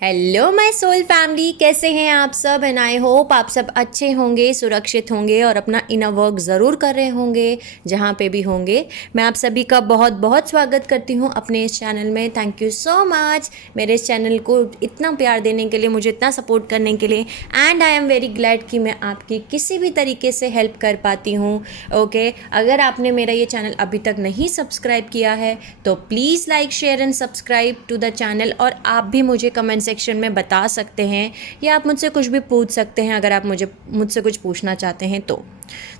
Hello my soul family, कैसे हैं आप सब। एंड आई होप आप सब अच्छे होंगे, सुरक्षित होंगे और अपना इनर वर्क ज़रूर कर रहे होंगे जहाँ पे भी होंगे। मैं आप सभी का बहुत बहुत स्वागत करती हूँ अपने इस चैनल में। थैंक यू सो मच मेरे इस चैनल को इतना प्यार देने के लिए, मुझे इतना सपोर्ट करने के लिए। And I am very glad कि मैं आपकी किसी भी तरीके से हेल्प कर पाती हूँ। ओके, अगर आपने मेरा ये चैनल अभी तक नहीं सब्सक्राइब किया है तो please like share and subscribe to the channel. और आप भी मुझे कमेंट सेक्शन में बता सकते हैं या आप मुझसे कुछ भी पूछ सकते हैं अगर आप मुझसे कुछ पूछना चाहते हैं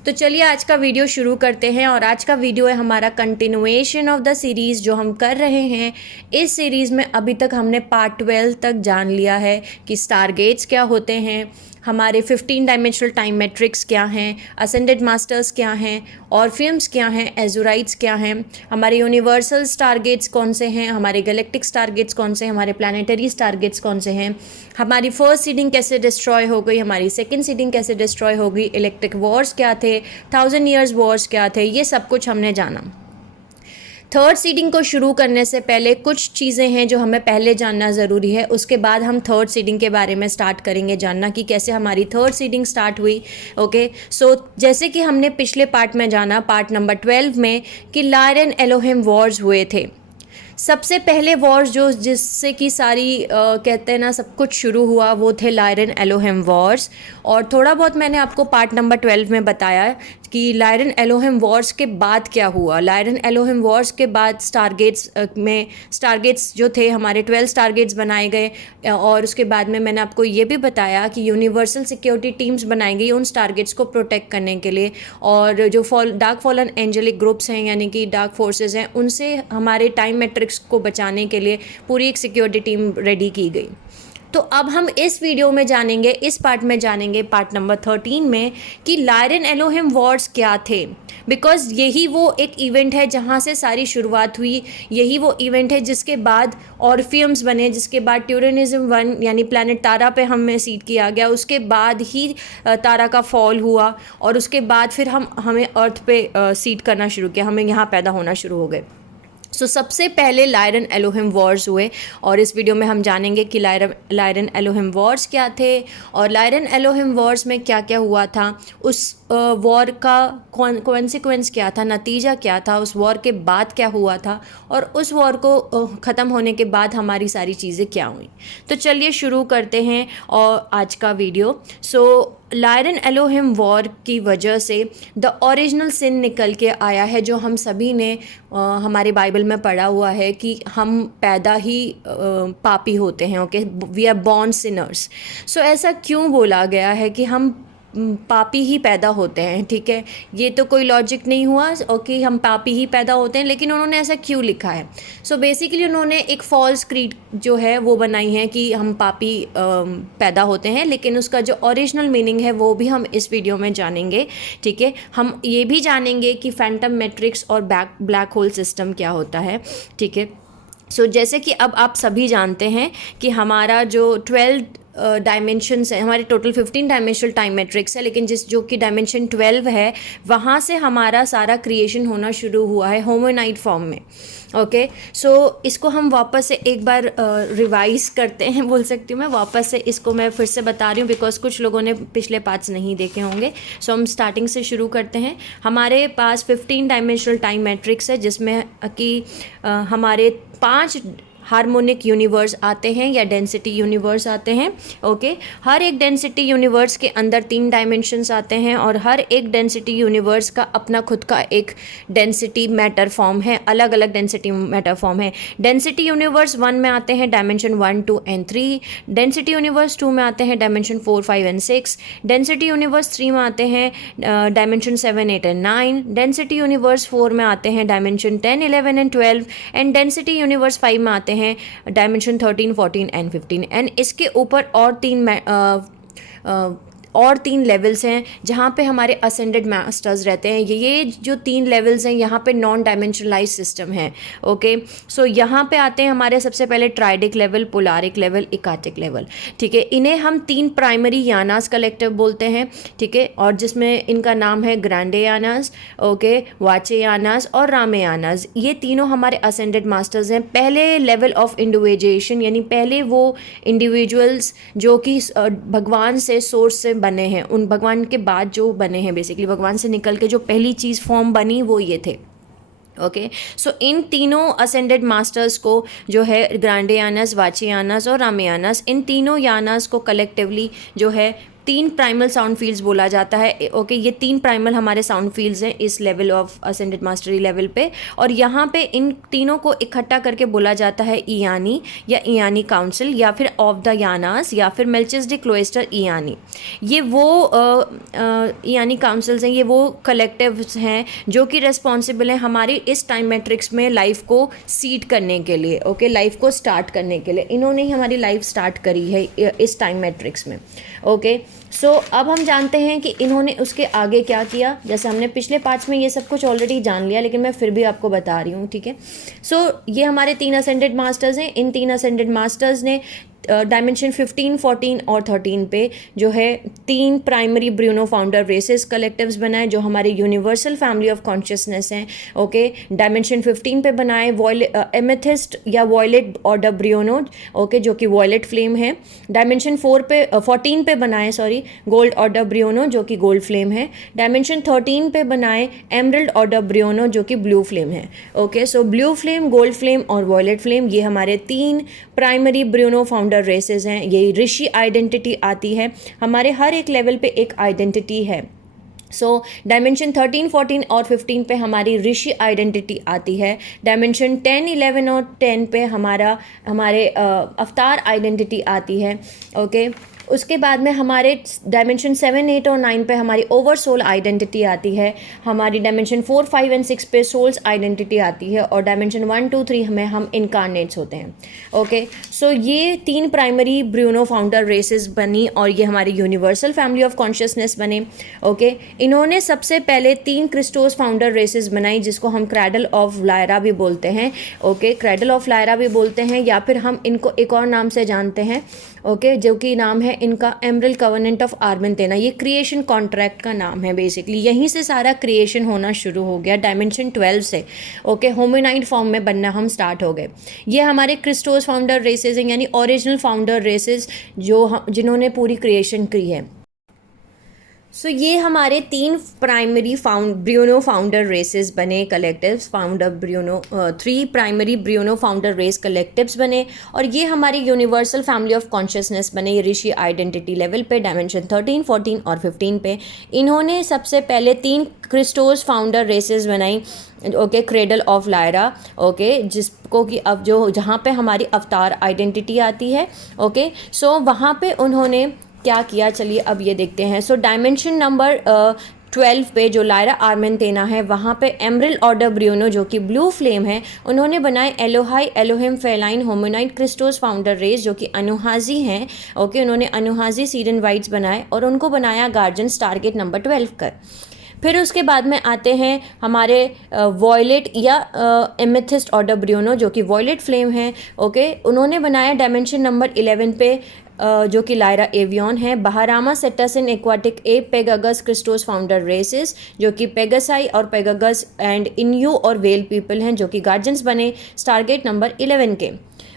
तो चलिए आज का वीडियो शुरू करते हैं। और आज का वीडियो है हमारा कंटिन्यूएशन ऑफ द सीरीज़ जो हम कर रहे हैं। इस सीरीज़ में अभी तक हमने पार्ट 12 तक जान लिया है कि स्टारगेट्स क्या होते हैं, हमारे 15 डायमेंशनल टाइम मैट्रिक्स क्या हैं, असेंडेड मास्टर्स क्या हैं, ऑर्फियम्स क्या हैं, एजुराइट्स क्या हैं, हमारे यूनिवर्सल स्टारगेट्स कौन से हैं, हमारे गैलेक्टिक स्टारगेट्स कौन से हैं, हमारे प्लानिटरी स्टारगेट्स कौन से हैं, हमारी फर्स्ट सीडिंग कैसे डिस्ट्रॉय हो गई, हमारी सेकंड सीडिंग कैसे डिस्ट्रॉय हो गई, इलेक्ट्रिक वॉर्स क्या थे, 1000 ईयर्स वॉर्स क्या थे, ये सब कुछ हमने जाना। थर्ड सीडिंग को शुरू करने से पहले कुछ चीज़ें हैं जो हमें पहले जानना ज़रूरी है, उसके बाद हम थर्ड सीडिंग के बारे में स्टार्ट करेंगे जानना कि कैसे हमारी थर्ड सीडिंग स्टार्ट हुई। ओके, सो जैसे कि हमने पिछले पार्ट में जाना, पार्ट नंबर 12 में, कि लायर एंड एलोहिम वॉर्स हुए थे। सबसे पहले वॉर्स जो जिससे कि सारी कहते हैं ना सब कुछ शुरू हुआ, वो थे लायर एंड एलोहिम वॉर्स। और थोड़ा बहुत मैंने आपको पार्ट नंबर 12 में बताया कि लायर एंड एलोहिम वॉर्स के बाद क्या हुआ। लायर एंड एलोहिम वॉर्स के बाद स्टारगेट्स जो थे हमारे 12 स्टारगेट्स बनाए गए। और उसके बाद में मैंने आपको ये भी बताया कि यूनिवर्सल सिक्योरिटी टीम्स बनाई गई उन स्टारगेट्स को प्रोटेक्ट करने के लिए। और जो डार्क फॉलन एंजेलिक ग्रुप्स हैं यानी कि डार्क फोर्सेस हैं, उनसे हमारे टाइम मैट्रिक्स को बचाने के लिए पूरी एक सिक्योरिटी टीम रेडी की गई। तो अब हम इस वीडियो में जानेंगे, इस पार्ट में जानेंगे, पार्ट नंबर 13 में, कि लायर एंड एलोहिम वॉर्स क्या थे। बिकॉज यही वो एक इवेंट है जहाँ से सारी शुरुआत हुई, यही वो इवेंट है जिसके बाद ऑर्फियम्स बने, जिसके बाद ट्यूरेनिज्म 1 यानी प्लैनेट तारा पे हमें सीड किया गया, उसके बाद ही तारा का फॉल हुआ और उसके बाद फिर हमें अर्थ पे सीड करना शुरू किया, हमें यहाँ पैदा होना शुरू हो गए। सबसे पहले लायर एंड एलोहिम वॉर्स हुए और इस वीडियो में हम जानेंगे कि लायर एंड एलोहिम वॉर्स क्या थे और लायर एंड एलोहिम वॉर्स में क्या क्या हुआ था, उस वॉर का कॉन्सिक्वेंस क्या था, नतीजा क्या था, उस वॉर के बाद क्या हुआ था और उस वॉर को ख़त्म होने के बाद हमारी सारी चीज़ें क्या हुई। तो चलिए शुरू करते हैं और आज का video. Lawyer and Elohim war की वजह से द ओरिजिनल सिन निकल के आया है, जो हम सभी ने हमारे बाइबल में पढ़ा हुआ है कि हम पैदा ही पापी होते हैं। Okay, we are born sinners. ऐसा क्यों बोला गया है कि हम पापी ही पैदा होते हैं। ठीक है, ये तो कोई लॉजिक नहीं हुआ ओके, हम पापी ही पैदा होते हैं, लेकिन उन्होंने ऐसा क्यों लिखा है। बेसिकली उन्होंने एक फॉल्स क्रीड जो है वो बनाई है कि हम पापी पैदा होते हैं, लेकिन उसका जो ओरिजिनल मीनिंग है वो भी हम इस वीडियो में जानेंगे। ठीक है, हम ये भी जानेंगे कि फैंटम मैट्रिक्स और ब्लैक होल सिस्टम क्या होता है। ठीक है, जैसे कि अब आप सभी जानते हैं कि हमारा जो 12 डायमेंशंस है, हमारे टोटल 15 डायमेंशनल टाइम मैट्रिक्स है, लेकिन जो कि डायमेंशन 12 है वहाँ से हमारा सारा क्रिएशन होना शुरू हुआ है होमोनाइड फॉर्म में। ओके, इसको हम वापस से एक बार रिवाइज करते हैं, बोल सकती हूँ मैं। वापस से इसको मैं फिर से बता रही हूँ बिकॉज कुछ लोगों ने पिछले पार्ट्स नहीं देखे होंगे। हम स्टार्टिंग से शुरू करते हैं। हमारे पास 15 डायमेंशनल टाइम मैट्रिक्स है जिसमें कि हमारे 5 हार्मोनिक यूनिवर्स आते हैं या डेंसिटी यूनिवर्स आते हैं। ओके, हर एक डेंसिटी यूनिवर्स के अंदर 3 डायमेंशंस आते हैं और हर एक डेंसिटी यूनिवर्स का अपना खुद का एक डेंसिटी मैटर फॉर्म है, अलग अलग डेंसिटी मैटर फॉर्म है। डेंसिटी यूनिवर्स 1 में आते हैं डायमेंशन 1, 2 एंड 3। डेंसिटी यूनिवर्स 2 में आते हैं डायमेंशन 4, 5 एंड 6। डेंसिटी यूनिवर्स 3 में आते हैं डायमेंशन 7, 8 एंड 9। डेंसिटी यूनिवर्स 4 में आते हैं dimension 10, 11 and 12। And density universe 5 में आते हैं डायमेंशन 13, 14 एंड 15। एंड इसके ऊपर और और 3 लेवल्स हैं जहाँ पे हमारे असेंडेड मास्टर्स रहते हैं। ये जो 3 लेवल्स हैं यहाँ पे नॉन डायमेंशनलाइज सिस्टम है। ओके, सो यहाँ पे आते हैं हमारे सबसे पहले ट्राइडिक लेवल, पोलारिक लेवल, इकाटिक लेवल। ठीक है, इन्हें हम 3 प्राइमरी यानास कलेक्टिव बोलते हैं। ठीक है, और जिसमें इनका नाम है ग्रांडे यानास, ओके, वाचे यानास और रामे यानास। ये तीनों हमारे असेंडेड मास्टर्स हैं। पहले लेवल ऑफ इंडिविजुएशन, यानी पहले वो इंडिविजुअल्स जो कि भगवान से, सोर्स से बने हैं, उन भगवान के बाद जो बने हैं, बेसिकली भगवान से निकल के जो पहली चीज़ फॉर्म बनी वो ये थे। ओके, सो इन तीनों असेंडेड मास्टर्स को जो है ग्रांडे यानास, वाची यानास और रामे यानास, इन तीनों यानास को कलेक्टिवली जो है 3 प्राइमल साउंड फील्ड्स बोला जाता है। ओके, ये 3 प्राइमल हमारे साउंड फील्ड्स हैं इस level of ascended mastery level पे, और यहाँ पे इन तीनों को इकट्ठा करके बोला जाता है ईयानी या ईयानी काउंसिल, या फिर ऑफ द यानास, या फिर मेल्चिसडिक क्लोइस्टर ईयानी। ये वो ईयानी काउंसिल्स हैं, ये वो कलेक्टिव्स हैं जो कि रिस्पॉन्सिबल हैं हमारी इस टाइम मैट्रिक्स में लाइफ को सीड करने के लिए। ओके, लाइफ को स्टार्ट करने के लिए इन्होंने ही हमारी लाइफ स्टार्ट करी है इस टाइम मैट्रिक्स में। ओके, सो अब हम जानते हैं कि इन्होंने उसके आगे क्या किया। जैसे हमने पिछले पार्ट्स में ये सब कुछ ऑलरेडी जान लिया, लेकिन मैं फिर भी आपको बता रही हूँ। ठीक है, सो ये हमारे 3 असेंडेड मास्टर्स हैं। इन 3 असेंडेड मास्टर्स ने डायमेंशन 15, 14 और 13 पे जो है 3 primary Breneau founder races collectives बनाए जो हमारे यूनिवर्सल फैमिली ऑफ कॉन्शियसनेस हैं। ओके, डायमेंशन 15 पे बनाए एमेथिस्ट या वॉयलेट ऑर्डर ब्रियोनो, ओके, जो कि वॉयलेट फ्लेम है। डायमेंशन 14 पे बनाए गोल्ड ऑर्डर ब्रियोनो जो कि गोल्ड फ्लेम है। डायमेंशन 13 पे बनाए एमरल्ड ऑर्डर ब्रियोनो जो कि ब्लू फ्लेम है। ओके, सो ब्लू फ्लेम, गोल्ड फ्लेम और वॉयलेट फ्लेम, ये हमारे 3 प्राइमरी ब्रूनो फाउंडर रेसेस हैं। ये ऋषि आइडेंटिटी आती है, हमारे हर एक लेवल पे एक आइडेंटिटी है। सो डायमेंशन 13, 14 और 15 पे हमारी ऋषि आइडेंटिटी आती है। डायमेंशन 10, 11 और 10 पे हमारे अवतार आइडेंटिटी आती है। ओके, उसके बाद में हमारे डायमेंशन 7, 8 और 9 पे हमारी ओवर सोल आइडेंटिटी आती है। हमारी डायमेंशन 4, 5 एंड 6 पे सोल्स आइडेंटिटी आती है, और डायमेंशन 1, 2, 3 में हम इनकारनेट्स होते हैं। ओके, सो ये 3 प्राइमरी ब्रूनो फाउंडर रेसेस बनी और ये हमारी यूनिवर्सल फैमिली ऑफ कॉन्शियसनेस बने। ओके, इन्होंने सबसे पहले 3 क्रिस्टोस फाउंडर रेसेस बनाई जिसको हम क्रैडल ऑफ लायरा भी बोलते हैं। ओके, क्रैडल ऑफ लायरा भी बोलते हैं, या फिर हम इनको एक और नाम से जानते हैं। ओके, जो कि नाम है इनका एमरल्ड कवर्नेंट ऑफ आर्मेंटेना। ये क्रिएशन कॉन्ट्रैक्ट का नाम है बेसिकली। यहीं से सारा क्रिएशन होना शुरू हो गया डायमेंशन 12 से। ओके, होमिनाइड फॉर्म में बनना हम स्टार्ट हो गए। ये हमारे क्रिस्टोस फाउंडर रेसेस हैं, यानी ओरिजिनल फाउंडर रेसेस जिन्होंने पूरी क्रिएशन की है। सो ये हमारे 3 प्राइमरी ब्रूनो फाउंडर रेसेस बने collectives, 3 primary Breneau founder race collectives बने, और ये हमारी यूनिवर्सल फैमिली ऑफ कॉन्शियसनेस बने ये ऋषि आइडेंटिटी लेवल पे डायमेंशन 13, 14 और 15 पे। इन्होंने सबसे पहले 3 क्रिस्टोस फाउंडर रेसेस बनाई। Okay, cradle of Lyra, okay, जिसको कि अब जहाँ पे हमारी अवतार आइडेंटिटी आती है। ओके, सो वहाँ पे उन्होंने क्या किया, चलिए अब ये देखते हैं। सो डायमेंशन नंबर 12 पे जो लायरा आर्मेंटेना है वहाँ पे एमरल्ड ऑर्डर ब्रूनो जो कि ब्लू फ्लेम है, उन्होंने बनाए Elohei Elohim feline hominid Christos founder race जो कि अनुहाजी हैं। ओके, उन्होंने अनुहाजी सीरन वाइट्स बनाए और उनको बनाया गार्जियन टारगेट नंबर 12 कर। फिर उसके बाद में आते हैं हमारे वॉयलेट या एमेथिस्ट ऑर्डर ब्रूनो जो कि वॉयलेट फ्लेम है। ओके, उन्होंने बनाया डायमेंशन नंबर 11 पे जो कि लायरा एवियन है। बहारामा सेटासिन एक्वाटिक ए पेगागस क्रिस्टोस फाउंडर रेसेस जो कि पेगासाई और पेगागस एंड इन्यू और वेल पीपल हैं जो कि गार्जियंस बने टारगेट नंबर 11 के।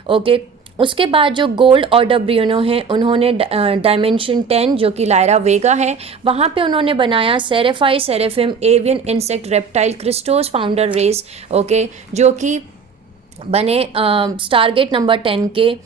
ओके, उसके बाद जो गोल्ड ऑर्डर ब्रूनो हैं उन्होंने डायमेंशन 10 जो कि लायरा वेगा है वहाँ पे उन्होंने बनाया Seraphei Seraphim avian insect reptile Christos founder race. Okay, जो कि बने टारगेट नंबर 10 के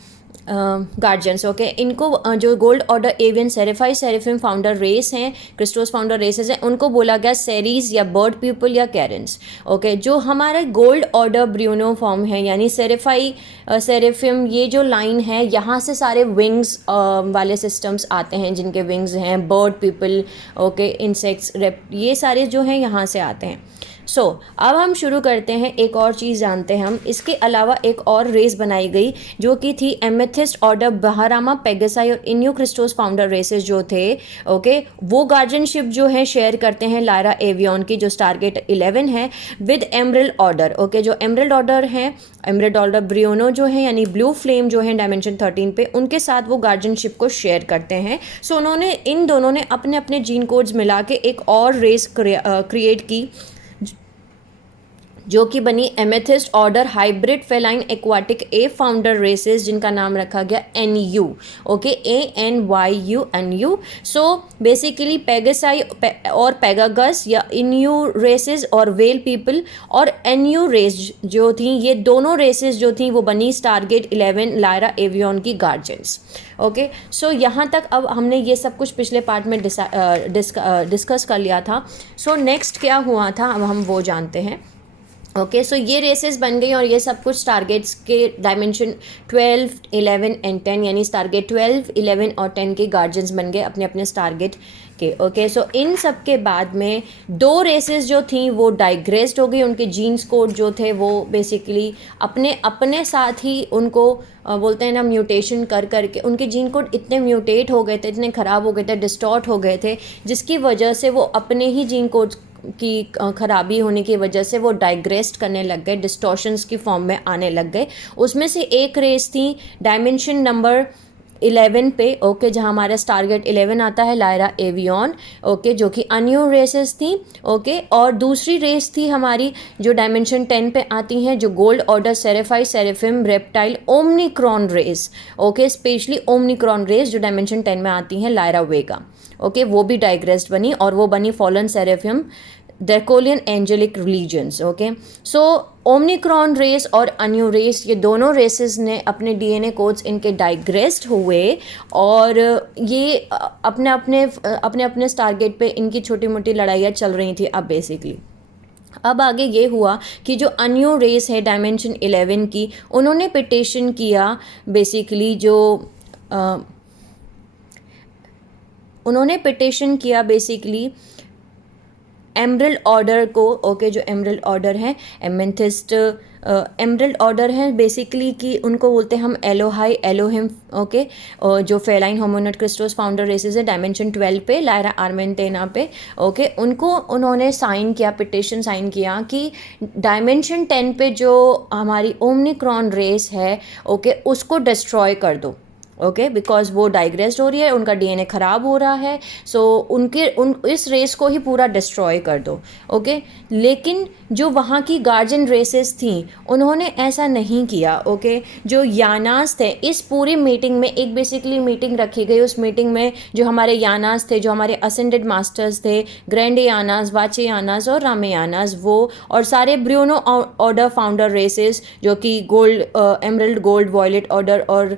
गार्जियंस। ओके, इनको जो gold order avian Seraphei Seraphim founder race हैं, क्रिस्टोस फाउंडर रेसेस हैं, उनको बोला गया सेरीज या बर्ड पीपल या कैरेंस। ओके, जो हमारा गोल्ड ऑर्डर ब्रूनो फॉर्म है यानी सेरेफाई सेरेफिम, ये जो लाइन है यहाँ से सारे विंग्स वाले सिस्टम्स आते हैं जिनके विंग्स हैं, बर्ड पीपल, ओके, इंसेक्ट्स, ये सारे जो हैं यहाँ से आते हैं। अब हम शुरू करते हैं, एक और चीज़ जानते हैं हम। इसके अलावा एक और रेस बनाई गई जो कि थी एमेथिस्ट ऑर्डर बहारामा पेगासाई और इन्यू क्रिस्टोस फाउंडर रेसेस जो थे, ओके, वो गार्जियनशिप जो है शेयर करते हैं लायरा एवियन की जो स्टारगेट 11 है विद एमरल्ड ऑर्डर, ओके। जो एमरल्ड ऑर्डर है, एमरल्ड ऑर्डर ब्रियोनो जो है यानी ब्लू फ्लेम जो है डायमेंशन 13 पे, उनके साथ वो गार्जियनशिप को शेयर करते हैं। उन्होंने, इन दोनों ने अपने अपने जीन कोड्स मिला के एक और रेस क्रिएट की जो कि बनी amethyst order hybrid feline aquatic a founder races, जिनका नाम रखा गया NU, okay, ANYU। So basically Pegasai और पेगागस या इन्यू रेसेस और वेल पीपल और NU रेस जो थी, ये दोनों रेसेस जो थी वो बनी स्टारगेट 11 लायरा एवियन की गार्जियंस, ओके। यहाँ तक अब हमने ये सब कुछ पिछले पार्ट में डिस्कस कर लिया था। नेक्स्ट क्या हुआ था अब हम वो जानते हैं, ओके। ये रेसेस बन गई और ये सब कुछ टारगेट्स के डायमेंशन 12, 11 एंड 10 यानी टारगेट 12, 11 और 10 के गार्जियंस बन गए अपने अपने टारगेट के, ओके। इन सब के बाद में 2 रेसेस जो थी वो डाइग्रेस्ड हो गई, उनके जीन्स कोड जो थे वो बेसिकली अपने अपने साथ ही उनको बोलते हैं ना म्यूटेशन कर करके उनके जीन कोड इतने म्यूटेट हो गए थे, इतने ख़राब हो गए थे, डिस्टॉर्ट हो गए थे, जिसकी वजह से वो अपने ही जीन कोड की ख़राबी होने की वजह से वो डाइग्रेस्ट करने लग गए, डिस्टॉर्शंस की फॉर्म में आने लग गए। उसमें से एक रेस थी डायमेंशन नंबर 11 पे, ओके, जहाँ हमारा टारगेट 11 आता है लायरा एवियन, ओके, जो कि अन्यू रेसेस थी, ओके। और दूसरी रेस थी हमारी जो डायमेंशन 10 पे आती हैं, जो gold order Seraphei Seraphim reptile Omnicron race, okay, specially Omnicron race जो डायमेंशन 10 में आती हैं लायरा वेगा, ओके। वो भी डाइग्रेस्ड बनी और वो बनी fallen Seraphim Dracolian angelic religions, okay. Omnicron race और अन्यू रेस, ये दोनों रेसेस ने अपने DNA कोड्स इनके डाइग्रेस्ड हुए और ये अपने अपने टारगेट पे इनकी छोटी मोटी लड़ाइयाँ चल रही थी। अब बेसिकली अब आगे ये हुआ कि जो अन्यू रेस है डायमेंशन 11 की, उन्होंने पिटिशन किया बेसिकली उन्होंने पिटिशन किया बेसिकली एमरल्ड ऑर्डर को, ओके। जो एमरल्ड ऑर्डर है एमेथिस्ट एमरल्ड ऑर्डर है बेसिकली कि उनको बोलते हैं हम एलोहाई एलोहिम, ओके। जो feline hominid Christos founder races है डायमेंशन 12 पे लायरा आर्मेंटेना पे, ओके। उन्होंने साइन किया, पिटिशन साइन किया कि डायमेंशन 10 पे जो हमारी ओमनिक्रॉन रेस है, ओके, उसको डिस्ट्रॉय कर दो, ओके, बिकॉज वो डाइग्रेस्ड हो रही है, उनका DNA ख़राब हो रहा है, इस रेस को ही पूरा डिस्ट्रॉय कर दो, ओके। लेकिन जो वहाँ की गार्जियन रेसेस थी उन्होंने ऐसा नहीं किया, ओके। जो यानास थे, इस पूरी मीटिंग में एक बेसिकली मीटिंग रखी गई, उस मीटिंग में जो हमारे यानास थे, जो हमारे असेंडेड मास्टर्स थे, ग्रैंड यानास, वाचे यानास और रामे यानास, वो और सारे ब्रियोनो ऑर्डर फाउंडर रेसेस जो कि एमरल्ड गोल्ड वॉयलेट ऑर्डर और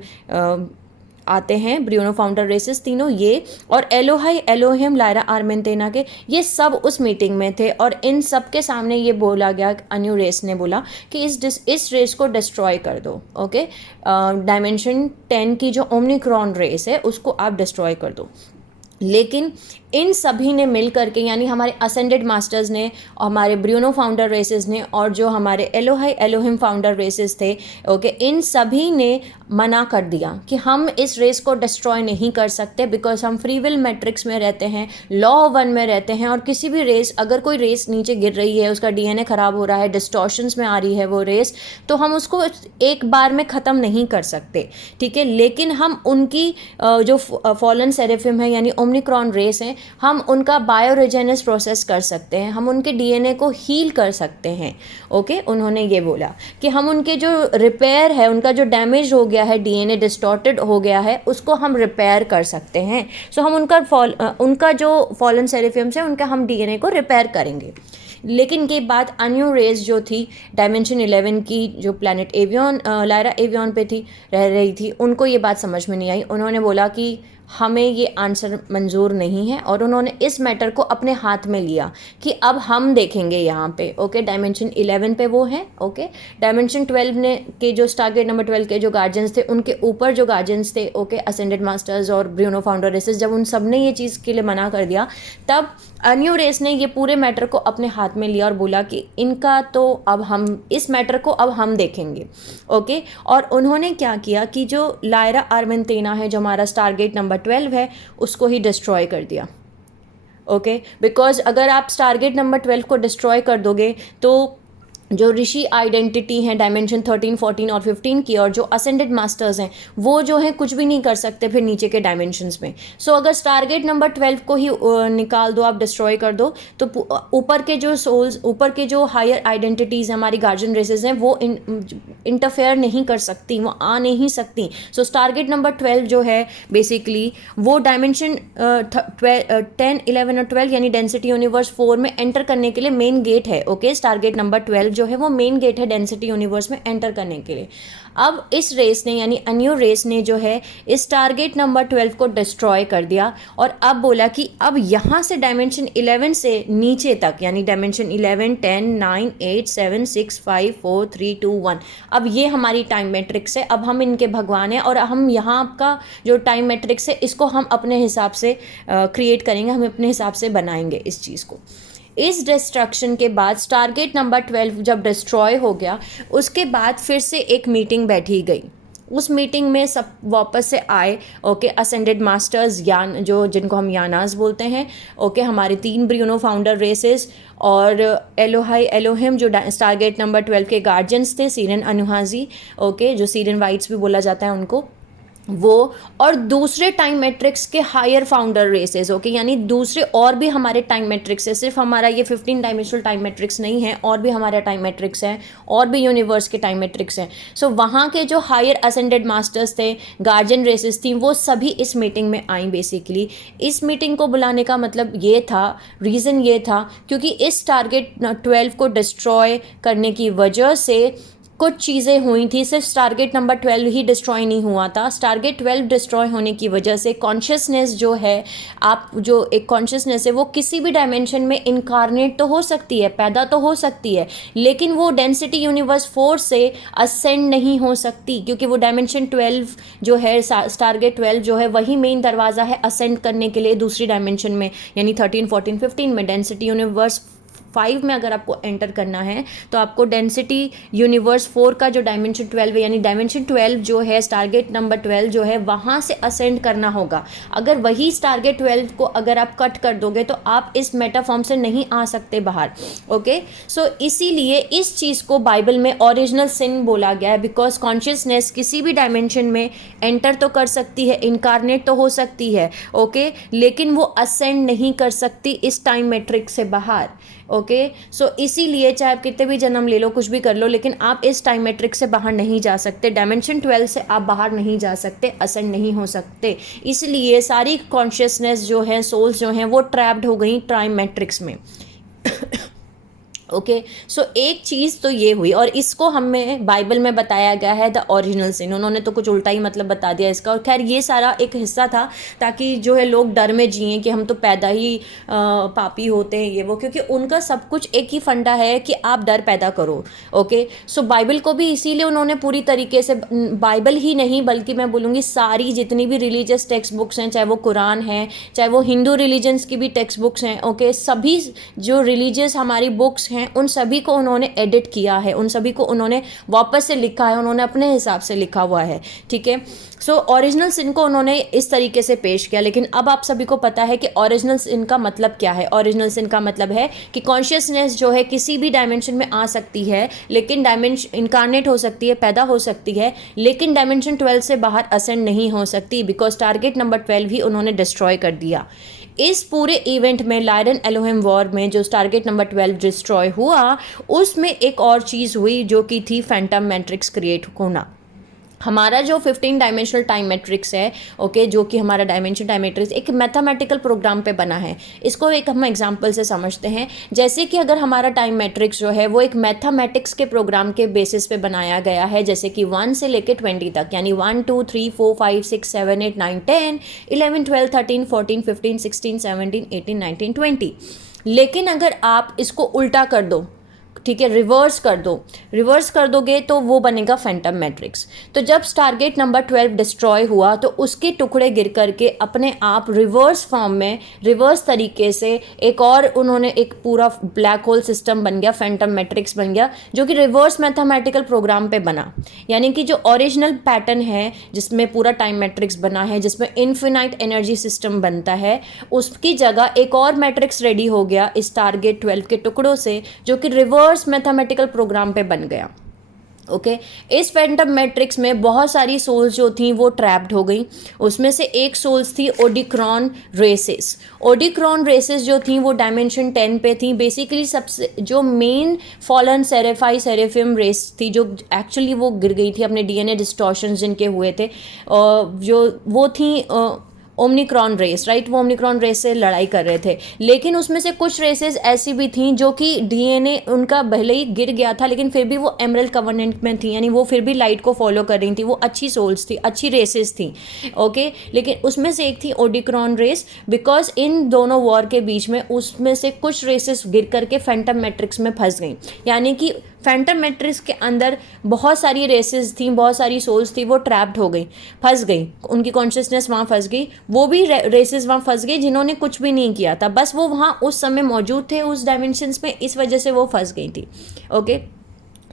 आते हैं, ब्रियोनो फाउंडर रेसेस तीनों ये, और एलोहाई एलोहिम लायरा आर्मेंटेना के, ये सब उस मीटिंग में थे। और इन सब के सामने ये बोला गया, अन्यू रेस ने बोला कि इस रेस को डिस्ट्रॉय कर दो, ओके। डायमेंशन 10 की जो ओमनिक्रॉन रेस है उसको आप डिस्ट्रॉय कर दो। लेकिन इन सभी ने मिल करके, यानी हमारे असेंडेड मास्टर्स ने, हमारे ब्रियोनो फाउंडर रेसेस ने और जो हमारे एलोहाई एलोहिम फाउंडर रेसेस थे, ओके, इन सभी ने मना कर दिया कि हम इस रेस को डिस्ट्रॉय नहीं कर सकते, बिकॉज हम फ्री विल मैट्रिक्स में रहते हैं, लॉ 1 में रहते हैं, और किसी भी रेस, अगर कोई रेस नीचे गिर रही है, उसका DNA ख़राब हो रहा है, डिस्टॉर्शंस में आ रही है वो रेस, तो हम उसको एक बार में ख़त्म नहीं कर सकते, ठीक है। लेकिन हम उनकी जो फॉलन सेरेफिम है यानी ओमनिक्रॉन रेस है, हम उनका बायोरेजेनेस प्रोसेस कर सकते हैं, हम उनके DNA को हील कर सकते हैं, ओके। उन्होंने ये बोला कि हम उनके जो रिपेयर है, उनका जो डैमेज हो गया है, DNA डिस्टॉर्टेड हो गया है, उसको हम रिपेयर कर सकते हैं। हम उनका जो फॉलन सेरेफियम्स है उनका हम DNA को रिपेयर करेंगे। लेकिन ये बात अन्यू रेस जो थी डायमेंशन 11 की, जो प्लैनेट एवियन लायरा एवियन पे रह रही थी, उनको ये बात समझ में नहीं आई। उन्होंने बोला कि हमें ये आंसर मंजूर नहीं है, और उन्होंने इस मैटर को अपने हाथ में लिया कि अब हम देखेंगे यहाँ पे, ओके। डायमेंशन 11 पे वो हैं, ओके। डायमेंशन 12 ने के जो टारगेट नंबर 12 के जो गार्जियंस थे, उनके ऊपर जो गार्जियंस थे, ओके, असेंडेड मास्टर्स और ब्रियोनो फाउंडर रेसेस, जब उन सब ने ये चीज़ के लिए मना कर दिया, तब अन्यू रेस ने ये पूरे मैटर को अपने हाथ साथ में लिया और बोला कि इनका तो अब हम इस मैटर को अब हम देखेंगे। ओके, और उन्होंने क्या किया कि जो लायरा आर्मेंटेना है, जो हमारा स्टारगेट नंबर 12 है, उसको ही डिस्ट्रॉय कर दिया। ओके, बिकॉज अगर आप स्टारगेट नंबर 12 को डिस्ट्रॉय कर दोगे तो जो ऋषि आइडेंटिटी हैं डायमेंशन 13, 14 और 15 की, और जो असेंडेड मास्टर्स हैं वो जो है कुछ भी नहीं कर सकते फिर नीचे के डायमेंशंस में। सो अगर स्टारगेट नंबर 12 को ही निकाल दो, आप डिस्ट्रॉय कर दो, तो ऊपर के जो सोल्स, ऊपर के जो हायर आइडेंटिटीज़ हमारी गार्जियन रेसेस हैं वो इंटरफेयर नहीं कर सकती, वो आ नहीं सकती। सो स्टारगेट नंबर 12 जो है बेसिकली वो डायमेंशन 10, 11 और 12 यानी डेंसिटी यूनिवर्स 4 में एंटर करने के लिए मेन गेट है। ओके, स्टारगेट नंबर 12 जो है वो मेन गेट है डेंसिटी यूनिवर्स में एंटर करने के लिए। अब इस रेस ने यानी अन्यू रेस ने जो है इस टारगेट नंबर 12 को डिस्ट्रॉय कर दिया और अब बोला कि अब यहाँ से डायमेंशन 11 से नीचे तक यानी डायमेंशन 11, 10, 9, 8, 7, 6, 5, 4, 3, 2, 1, अब ये हमारी टाइम मैट्रिक्स है। अब हम इनके भगवान हैं और हम यहाँ का जो टाइम मैट्रिक्स है इसको हम अपने हिसाब से क्रिएट करेंगे, हम अपने हिसाब से बनाएंगे इस चीज़ को। इस डिस्ट्रक्शन के बाद स्टारगेट नंबर 12 जब डिस्ट्रॉय हो गया, उसके बाद फिर से एक मीटिंग बैठी गई। उस मीटिंग में सब वापस से आए। ओके, असेंडेड मास्टर्स, यान, जो जिनको हम यानास बोलते हैं। ओके, हमारे 3 ब्रूनो फाउंडर रेसेस और एलोहाई एलोहिम जो स्टारगेट नंबर 12 के गार्जियंस थे, सीरियन अनुहाजी, ओके, जो सीरियन वाइट्स भी बोला जाता है उनको, वो, और दूसरे टाइम मैट्रिक्स के हायर फाउंडर रेसेस। ओके, यानी दूसरे और भी हमारे टाइम मैट्रिक्स है, सिर्फ हमारा ये 15 डायमेंशनल टाइम मैट्रिक्स नहीं है, और भी हमारा टाइम मैट्रिक्स है, और भी यूनिवर्स के टाइम मैट्रिक्स हैं। सो वहाँ के जो हायर असेंडेड मास्टर्स थे, गार्जियन रेसेस थी, वो सभी इस मीटिंग में आई। बेसिकली इस मीटिंग को बुलाने का मतलब ये था, रीज़न ये था क्योंकि इस टारगेट 12 को डिस्ट्रॉय करने की वजह से कुछ चीज़ें हुई थी। सिर्फ टारगेट नंबर 12 ही डिस्ट्रॉय नहीं हुआ था, टारगेट 12 डिस्ट्रॉय होने की वजह से कॉन्शियसनेस जो है, आप जो एक कॉन्शियसनेस है वो किसी भी डायमेंशन में इनकारनेट तो हो सकती है, पैदा तो हो सकती है, लेकिन वो डेंसिटी यूनिवर्स 4 से असेंड नहीं हो सकती, क्योंकि वो डायमेंशन 12 जो है, टारगेट 12 जो है वही मेन दरवाज़ा है असेंड करने के लिए दूसरी डायमेंशन में, यानी 13, 14, 15 में। डेंसिटी यूनिवर्स 5 में अगर आपको एंटर करना है तो आपको डेंसिटी यूनिवर्स 4 का जो डायमेंशन 12 है, यानी डायमेंशन 12 जो है, टारगेट नंबर 12 जो है, वहाँ से असेंड करना होगा। अगर वही टारगेट 12 को अगर आप कट कर दोगे तो आप इस मेटाफॉर्म से नहीं आ सकते बाहर। ओके, सो इसीलिए इस चीज़ को बाइबल में ओरिजिनल सिन बोला गया है, बिकॉज कॉन्शियसनेस किसी भी डायमेंशन में एंटर तो कर सकती है, इनकारनेट तो हो सकती है, ओके, लेकिन वो असेंड नहीं कर सकती इस टाइम मैट्रिक्स से बाहर। ओके, सो इसीलिए चाहे आप कितने भी जन्म ले लो, कुछ भी कर लो, लेकिन आप इस टाइम मैट्रिक्स से बाहर नहीं जा सकते, डायमेंशन 12 से आप बाहर नहीं जा सकते, असेंड नहीं हो सकते। इसलिए सारी कॉन्शियसनेस जो है, सोल्स जो हैं, वो ट्रैप्ड हो गई टाइम मैट्रिक्स में। ओके, सो एक चीज़ तो ये हुई, और इसको हमें बाइबल में बताया गया है द ओरिजिनल सिन। उन्होंने तो कुछ उल्टा ही मतलब बता दिया इसका, और खैर ये सारा एक हिस्सा था ताकि जो है लोग डर में जिएं कि हम तो पैदा ही पापी होते हैं, ये वो, क्योंकि उनका सब कुछ एक ही फंडा है कि आप डर पैदा करो। ओके, सो बाइबल को भी इसीलिए उन्होंने पूरी तरीके से, बाइबल ही नहीं बल्कि मैं बोलूँगी सारी जितनी भी रिलीजियस टेक्स्ट बुक्स हैं, चाहे वो कुरान है, चाहे वो हिंदू रिलीजन्स की भी टेक्स्ट बुक्स हैं, ओके, सभी जो रिलीजियस हमारी बुक्स हैं उन सभी को उन्होंने एडिट किया है, उन सभी को उन्होंने वापस से लिखा है, उन्होंने अपने हिसाब से लिखा हुआ है। ठीक है, सो ओरिजिनल सिन को उन्होंने इस तरीके से पेश किया। लेकिन अब आप सभी को पता है कि ओरिजिनल सिन का मतलब क्या है। ओरिजिनल सिन का मतलब है कि कॉन्शियसनेस जो है किसी भी डायमेंशन में आ सकती है, लेकिन डायमेंशन इनकारनेट हो सकती है, पैदा हो सकती है, लेकिन डायमेंशन 12 से बाहर असेंड नहीं हो सकती, बिकॉज टारगेट नंबर 12 ही उन्होंने डिस्ट्रॉय कर दिया। इस पूरे इवेंट में, लायरन एलोहिम वॉर में, जो टारगेट नंबर 12 डिस्ट्रॉय हुआ, उसमें एक और चीज़ हुई जो कि थी फैंटम मैट्रिक्स क्रिएट होना। हमारा जो 15 डायमेंशनल टाइम मैट्रिक्स है, ओके, जो कि हमारा डायमेंशन टाइम मैट्रिक्स एक मैथमेटिकल प्रोग्राम पे बना है। इसको एक हम एग्जांपल से समझते हैं। जैसे कि अगर हमारा टाइम मैट्रिक्स जो है वो एक मैथमेटिक्स के प्रोग्राम के बेसिस पे बनाया गया है, जैसे कि 1 से लेके 20 तक, यानी 1 2 3 4 5 6 7 8 9 10 11 12 13 14 15 16 17 18 19 20। लेकिन अगर आप इसको उल्टा कर दो, ठीक है, रिवर्स कर दोगे तो वो बनेगा फैंटम मैट्रिक्स। तो जब स्टारगेट नंबर 12 डिस्ट्रॉय हुआ तो उसके टुकड़े गिर करके अपने आप रिवर्स फॉर्म में, रिवर्स तरीके से एक और उन्होंने एक पूरा ब्लैक होल सिस्टम बन गया, फैंटम मैट्रिक्स बन गया, जो कि रिवर्स मैथमेटिकल प्रोग्राम पे बना। यानी कि जो ओरिजिनल पैटर्न है जिसमें पूरा टाइम मैट्रिक्स बना है, जिसमें इन्फिनाइट एनर्जी सिस्टम बनता है, उसकी जगह एक और मैट्रिक्स रेडी हो गया इस टारगेट 12 के टुकड़ों से, जो कि रिवर्स मैथमेटिकल प्रोग्राम पे बन गया। ओके इस फैंटम मैट्रिक्स में बहुत सारी सोल्स जो थी वो ट्रैप्ड हो गई। उसमें से एक सोल्स थी ओडिक्रॉन रेसेस। ओडिक्रॉन रेसेस जो थी वो डायमेंशन 10 पे थी। बेसिकली सबसे जो मेन फॉलन सेरेफाई सेरेफियम रेस थी, जो एक्चुअली वो गिर गई थी अपने डीएनए डिस्टॉर्शंस जिनके हुए थे, जो वो थी ओमनिक्रॉन रेस, राइट। वो ओमनिक्रॉन रेस से लड़ाई कर रहे थे। लेकिन उसमें से कुछ रेसेस ऐसी भी थी जो कि डीएनए उनका भले ही गिर गया था लेकिन फिर भी वो एमरल्ड कवर्नेंट में थी, यानी वो फिर भी लाइट को फॉलो कर रही थी। वो अच्छी सोल्स थी, अच्छी रेसेस थी। ओके लेकिन उसमें से एक थी ओडिक्रॉन रेस। बिकॉज इन दोनों वॉर के बीच में उसमें से कुछ रेसेस गिर करके फैंटम मैट्रिक्स में फंस गई। यानी कि फैंटम मैट्रिक्स के अंदर बहुत सारी रेसेस थी, बहुत सारी सोल्स थी, वो ट्रैप्ड हो गई, फंस गई, उनकी कॉन्शियसनेस वहाँ फंस गई। वो भी रेसेस वहाँ फंस गई जिन्होंने कुछ भी नहीं किया था, बस वो वहाँ उस समय मौजूद थे उस डायमेंशंस में, इस वजह से वो फंस गई थी। ओके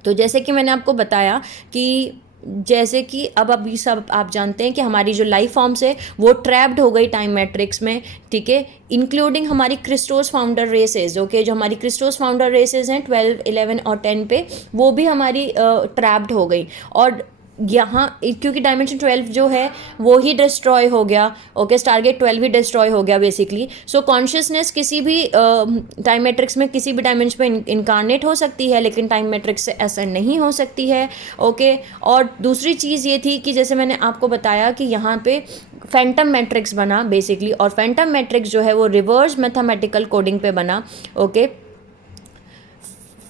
तो जैसे कि मैंने आपको बताया कि जैसे कि अब अभी सब आप जानते हैं कि हमारी जो लाइफ फॉर्म्स है वो ट्रैप्ड हो गई टाइम मैट्रिक्स में, ठीक है, इंक्लूडिंग हमारी क्रिस्टोस फाउंडर रेसेस। ओके जो हमारी क्रिस्टोस फाउंडर रेसेस हैं 12, 11 और 10 पे, वो भी हमारी ट्रैप्ड हो गई। और यहाँ क्योंकि डायमेंशन 12 जो है वो ही डिस्ट्रॉय हो गया। ओके टारगेट 12 ही डिस्ट्रॉय हो गया बेसिकली। सो कॉन्शियसनेस किसी भी टाइम मैट्रिक्स में किसी भी डायमेंशन में इनकारनेट हो सकती है, लेकिन टाइम मैट्रिक्स से ऐसा नहीं हो सकती है। ओके और दूसरी चीज़ ये थी कि जैसे मैंने आपको बताया कि यहाँ पे फैंटम मैट्रिक्स बना बेसिकली, और फैंटम मैट्रिक्स जो है वो रिवर्स मैथमेटिकल कोडिंग पे बना। ओके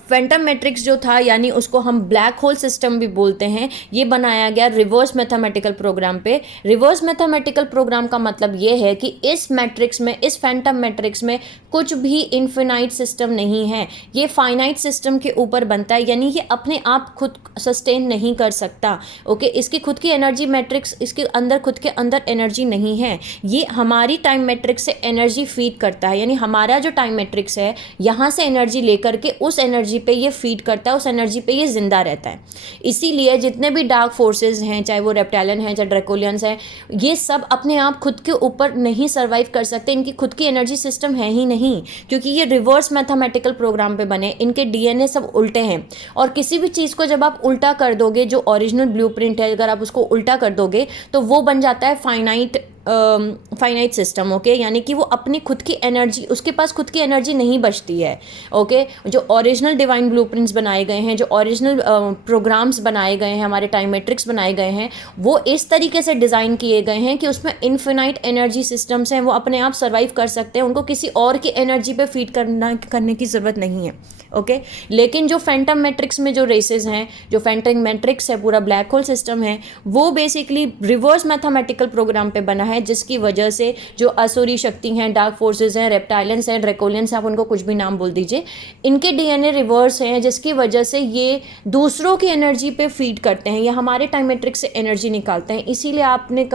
फैंटम मैट्रिक्स जो था, यानी उसको हम ब्लैक होल सिस्टम भी बोलते हैं, ये बनाया गया रिवर्स मैथमेटिकल प्रोग्राम पे। रिवर्स मैथमेटिकल प्रोग्राम का मतलब ये है कि इस मैट्रिक्स में, इस फैंटम मैट्रिक्स में कुछ भी इन्फिनाइट सिस्टम नहीं है, ये फाइनाइट सिस्टम के ऊपर बनता है, यानी ये अपने आप खुद सस्टेन नहीं कर सकता। ओके इसकी खुद की एनर्जी मैट्रिक्स, इसके अंदर खुद के अंदर एनर्जी नहीं है, ये हमारी टाइम मैट्रिक्स से एनर्जी फीड करता है। यानी हमारा जो टाइम मैट्रिक्स है यहाँ से एनर्जी लेकर के उस एनर्जी पे ये फीड करता है, उस एनर्जी पे ये जिंदा रहता है। इसीलिए जितने भी डार्क फोर्सेस हैं, चाहे वो रेप्टालियन हैं चाहे ड्रैकोलियंस हैं, ये सब अपने आप खुद के ऊपर नहीं सर्वाइव कर सकते, इनकी खुद की एनर्जी सिस्टम है ही नहीं, क्योंकि ये रिवर्स मैथमेटिकल प्रोग्राम पे बने, इनके डीएनए सब उल्टे हैं। और किसी भी चीज़ को जब आप उल्टा कर दोगे, जो ओरिजिनल ब्लूप्रिंट है अगर आप उसको उल्टा कर दोगे तो वो बन जाता है फाइनाइट सिस्टम। ओके यानी कि वो अपनी खुद की एनर्जी, उसके पास खुद की एनर्जी नहीं बचती है। ओके जो ओरिजिनल डिवाइन ब्लूप्रिंट्स बनाए गए हैं, जो ओरिजिनल प्रोग्राम्स बनाए गए हैं, हमारे टाइम मैट्रिक्स बनाए गए हैं, वो इस तरीके से डिज़ाइन किए गए हैं कि उसमें इन्फिनाइट एनर्जी सिस्टम्स हैं, वो अपने आप सर्वाइव कर सकते हैं, उनको किसी और की एनर्जी पे फीड करने की ज़रूरत नहीं है। ओके लेकिन जो फैंटम मैट्रिक्स में जो रेसेस हैं, जो फैंटम मैट्रिक्स है, पूरा ब्लैक होल सिस्टम है, वो बेसिकली रिवर्स मैथमेटिकल प्रोग्राम पे बना है, जिसकी वजह से जो असुरी शक्ति हैं, डार्क फोर्सेस हैं, रेप्टाइलियंस हैं, ड्रैकोलियंस, आप उनको कुछ भी नाम बोल दीजिए, इनके डीएनए रिवर्स हैं, जिसकी वजह से ये दूसरों की एनर्जी पे फीड करते हैं, ये हमारे टाइम मैट्रिक्स से एनर्जी निकालते हैं। इसीलिए आपने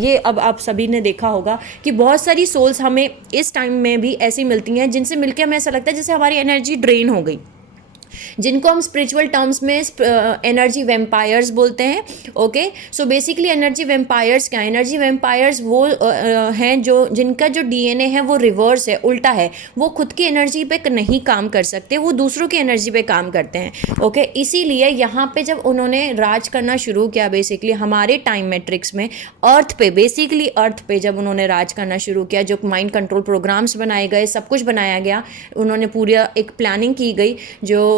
ये अब आप सभी ने देखा होगा कि बहुत सारी सोल्स हमें इस टाइम में भी ऐसी मिलती हैं जिनसे मिलकर हमें ऐसा लगता है जैसे हमारी एनर्जी ड्रेन हो गई, जिनको हम स्पिरिचुअल टर्म्स में एनर्जी वेम्पायर्स बोलते हैं। Okay so basically energy vampires क्या है? एनर्जी वेम्पायर्स वो हैं जो जिनका जो डीएनए है वो रिवर्स है, उल्टा है, वो खुद की एनर्जी पे नहीं काम कर सकते, वो दूसरों की एनर्जी पे काम करते हैं। ओके इसीलिए यहाँ पे जब उन्होंने राज करना शुरू किया बेसिकली हमारे टाइम मैट्रिक्स में, अर्थ पे, बेसिकली अर्थ पे जब उन्होंने राज करना शुरू किया, जो माइंड कंट्रोल प्रोग्राम्स बनाए गए, सब कुछ बनाया गया, उन्होंने पूरा एक प्लानिंग की गई जो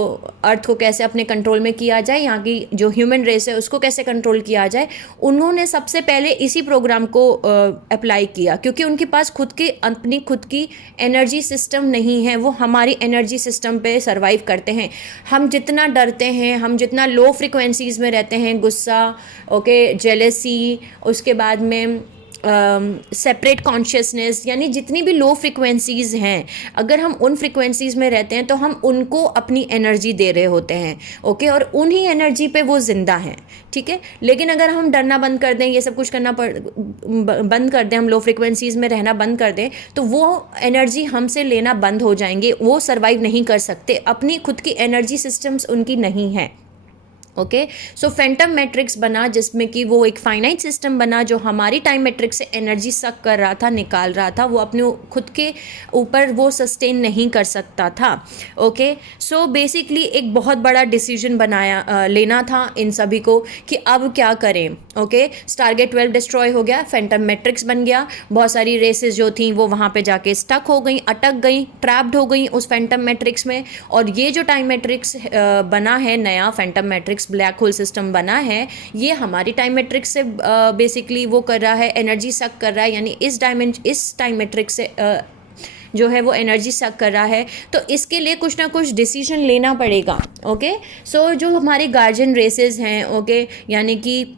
अर्थ को कैसे अपने कंट्रोल में किया जाए, यहाँ की जो ह्यूमन रेस है उसको कैसे कंट्रोल किया जाए, उन्होंने सबसे पहले इसी प्रोग्राम को अप्लाई किया, क्योंकि उनके पास अपनी खुद की एनर्जी सिस्टम नहीं है, वो हमारी एनर्जी सिस्टम पे सर्वाइव करते हैं। हम जितना डरते हैं, हम जितना लो फ्रिक्वेंसीज में रहते हैं, गुस्सा, ओके जेलेसी, उसके बाद में सेपरेट कॉन्शियसनेस, यानी जितनी भी लो फ्रिक्वेंसीज़ हैं, अगर हम उन फ्रिक्वेंसीज़ में रहते हैं तो हम उनको अपनी एनर्जी दे रहे होते हैं, ओके, और उन्हीं एनर्जी पे वो ज़िंदा हैं, ठीक है। लेकिन अगर हम डरना बंद कर दें, ये सब कुछ करना बंद कर दें, हम लो फ्रिक्वेंसीज़ में रहना बंद कर दें, तो वो एनर्जी हमसे लेना बंद हो जाएंगे, वो सर्वाइव नहीं कर सकते, अपनी खुद की एनर्जी सिस्टम्स उनकी नहीं है, ओके। सो फैंटम मैट्रिक्स बना, जिसमें कि वो एक फाइनाइट सिस्टम बना जो हमारी टाइम मैट्रिक्स से एनर्जी सक कर रहा था, निकाल रहा था, वो अपने खुद के ऊपर वो सस्टेन नहीं कर सकता था, ओके। सो बेसिकली एक बहुत बड़ा डिसीजन लेना था इन सभी को कि अब क्या करें, ओके। स्टारगेट 12 डिस्ट्रॉय हो गया, फैंटम मैट्रिक्स बन गया, बहुत सारी रेसेस जो थी वो वहाँ पे जाके स्टक हो गई, अटक गई, ट्रैप्ड हो गई उस फैंटम मैट्रिक्स में। और ये जो टाइम मैट्रिक्स बना है, नया Phantom matrix black hole system बना है, ये हमारी टाइम मैट्रिक्स से बेसिकली वो कर रहा है, एनर्जी सक कर रहा है, यानी इस टाइम मैट्रिक्स से जो है वो एनर्जी सक कर रहा है। तो इसके लिए कुछ ना कुछ डिसीजन लेना पड़ेगा, ओके। सो जो हमारे गार्जियन रेसेस हैं, ओके, यानी कि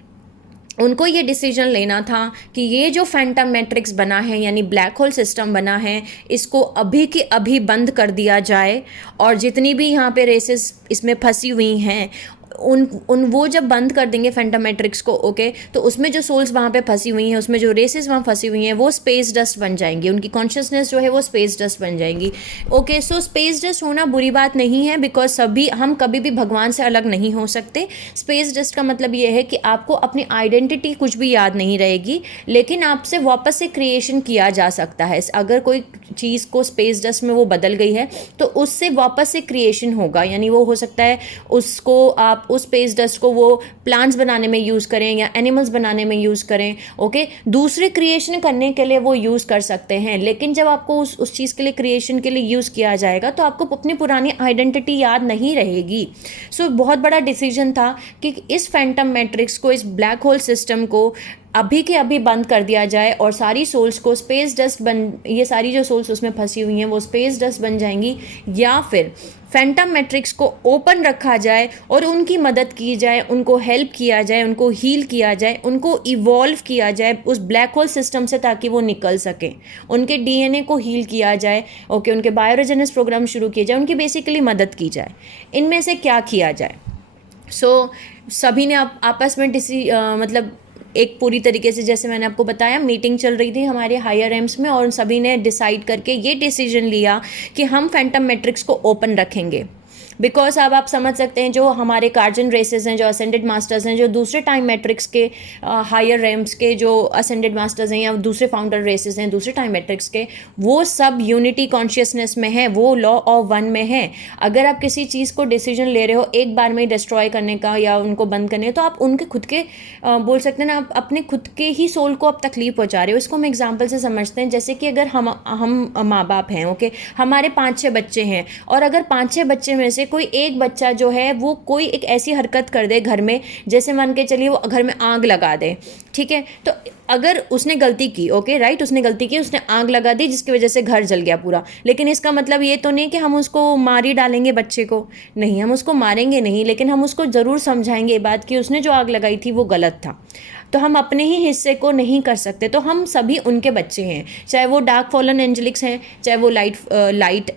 उनको ये डिसीजन लेना था कि ये जो फैंटम मैट्रिक्स बना है, यानी ब्लैक होल सिस्टम बना है, इसको अभी के अभी बंद कर दिया जाए, और जितनी भी यहाँ पे रेसेस इसमें फंसी हुई हैं उन वो जब बंद कर देंगे फैंटम मैट्रिक्स को, ओके, तो उसमें जो सोल्स वहाँ पे फंसी हुई हैं, उसमें जो रेसेस वहाँ फंसी हुई हैं, वो स्पेस डस्ट बन जाएंगी, उनकी कॉन्शियसनेस जो है वो स्पेस डस्ट बन जाएंगी, ओके। सो स्पेस डस्ट होना बुरी बात नहीं है, बिकॉज हम कभी भी भगवान से अलग नहीं हो सकते। स्पेस डस्ट का मतलब ये है कि आपको अपनी आइडेंटिटी कुछ भी याद नहीं रहेगी, लेकिन आपसे वापस से क्रिएशन किया जा सकता है। अगर कोई चीज़ को स्पेस डस्ट में वो बदल गई है तो उससे वापस से क्रिएशन होगा, यानी वो हो सकता है उसको आप उस स्पेस डस्ट को वो प्लांट्स बनाने में यूज़ करें या एनिमल्स बनाने में यूज़ करें, ओके, दूसरे क्रिएशन करने के लिए वो यूज़ कर सकते हैं। लेकिन जब आपको उस चीज़ के लिए, क्रिएशन के लिए यूज़ किया जाएगा, तो आपको अपनी पुरानी आइडेंटिटी याद नहीं रहेगी। सो बहुत बड़ा डिसीजन था कि इस फैंटम मैट्रिक्स को, इस ब्लैक होल सिस्टम को अभी के अभी बंद कर दिया जाए, और सारी सोल्स को स्पेस डस्ट ये सारी जो सोल्स उसमें फंसी हुई हैं वो स्पेस डस्ट बन जाएंगी, या फिर फैंटम मैट्रिक्स को ओपन रखा जाए और उनकी मदद की जाए, उनको हेल्प किया जाए, उनको हील किया जाए, उनको इवॉल्व किया जाए उस ब्लैक होल सिस्टम से, ताकि वो निकल सकें, उनके डीएनए को हील किया जाए, ओके, उनके बायोरेजेनेस प्रोग्राम शुरू किए जाए, उनकी बेसिकली मदद की जाए। इनमें से क्या किया जाए? सो सभी ने आपस में मतलब एक पूरी तरीके से, जैसे मैंने आपको बताया, मीटिंग चल रही थी हमारे हायर एम्स में, और सभी ने डिसाइड करके ये डिसीजन लिया कि हम फैंटम मैट्रिक्स को ओपन रखेंगे। बिकॉज अब आप समझ सकते हैं, जो हमारे कार्जन रेसेस हैं, जो असेंडेड मास्टर्स हैं, जो दूसरे टाइम मैट्रिक्स के हायर रैम्स के जो असेंडेड मास्टर्स हैं, या दूसरे फाउंडर रेसेस हैं दूसरे टाइम मैट्रिक्स के, वो सब यूनिटी कॉन्शियसनेस में है, वो लॉ ऑफ वन में है। अगर आप किसी चीज़ को डिसीजन ले रहे हो एक बार में डिस्ट्रॉय करने का या उनको बंद करने, तो आप उनके खुद के बोल सकते हैं ना, आप अपने खुद के ही सोल को आप तकलीफ पहुँचा रहे हो। इसको हम एग्जाम्पल से समझते हैं, जैसे कि अगर हम माँ बाप हैं, ओके, हमारे 5-6 बच्चे हैं, और अगर 5-6 बच्चे में से कोई एक बच्चा जो है वो कोई एक ऐसी हरकत कर दे घर में, जैसे मान के चलिए वो घर में आग लगा दे, ठीक है, तो अगर उसने गलती की, ओके राइट, उसने गलती की, उसने आग लगा दी जिसकी वजह से घर जल गया पूरा, लेकिन इसका मतलब ये तो नहीं कि हम उसको मार ही डालेंगे बच्चे को, नहीं, हम उसको मारेंगे नहीं, लेकिन हम उसको ज़रूर समझाएंगे ये बात कि उसने जो आग लगाई थी वो गलत था। तो हम अपने ही हिस्से को नहीं कर सकते, तो हम सभी उनके बच्चे हैं, चाहे वो डार्क फॉलन एंजेलिक्स हैं, चाहे वो light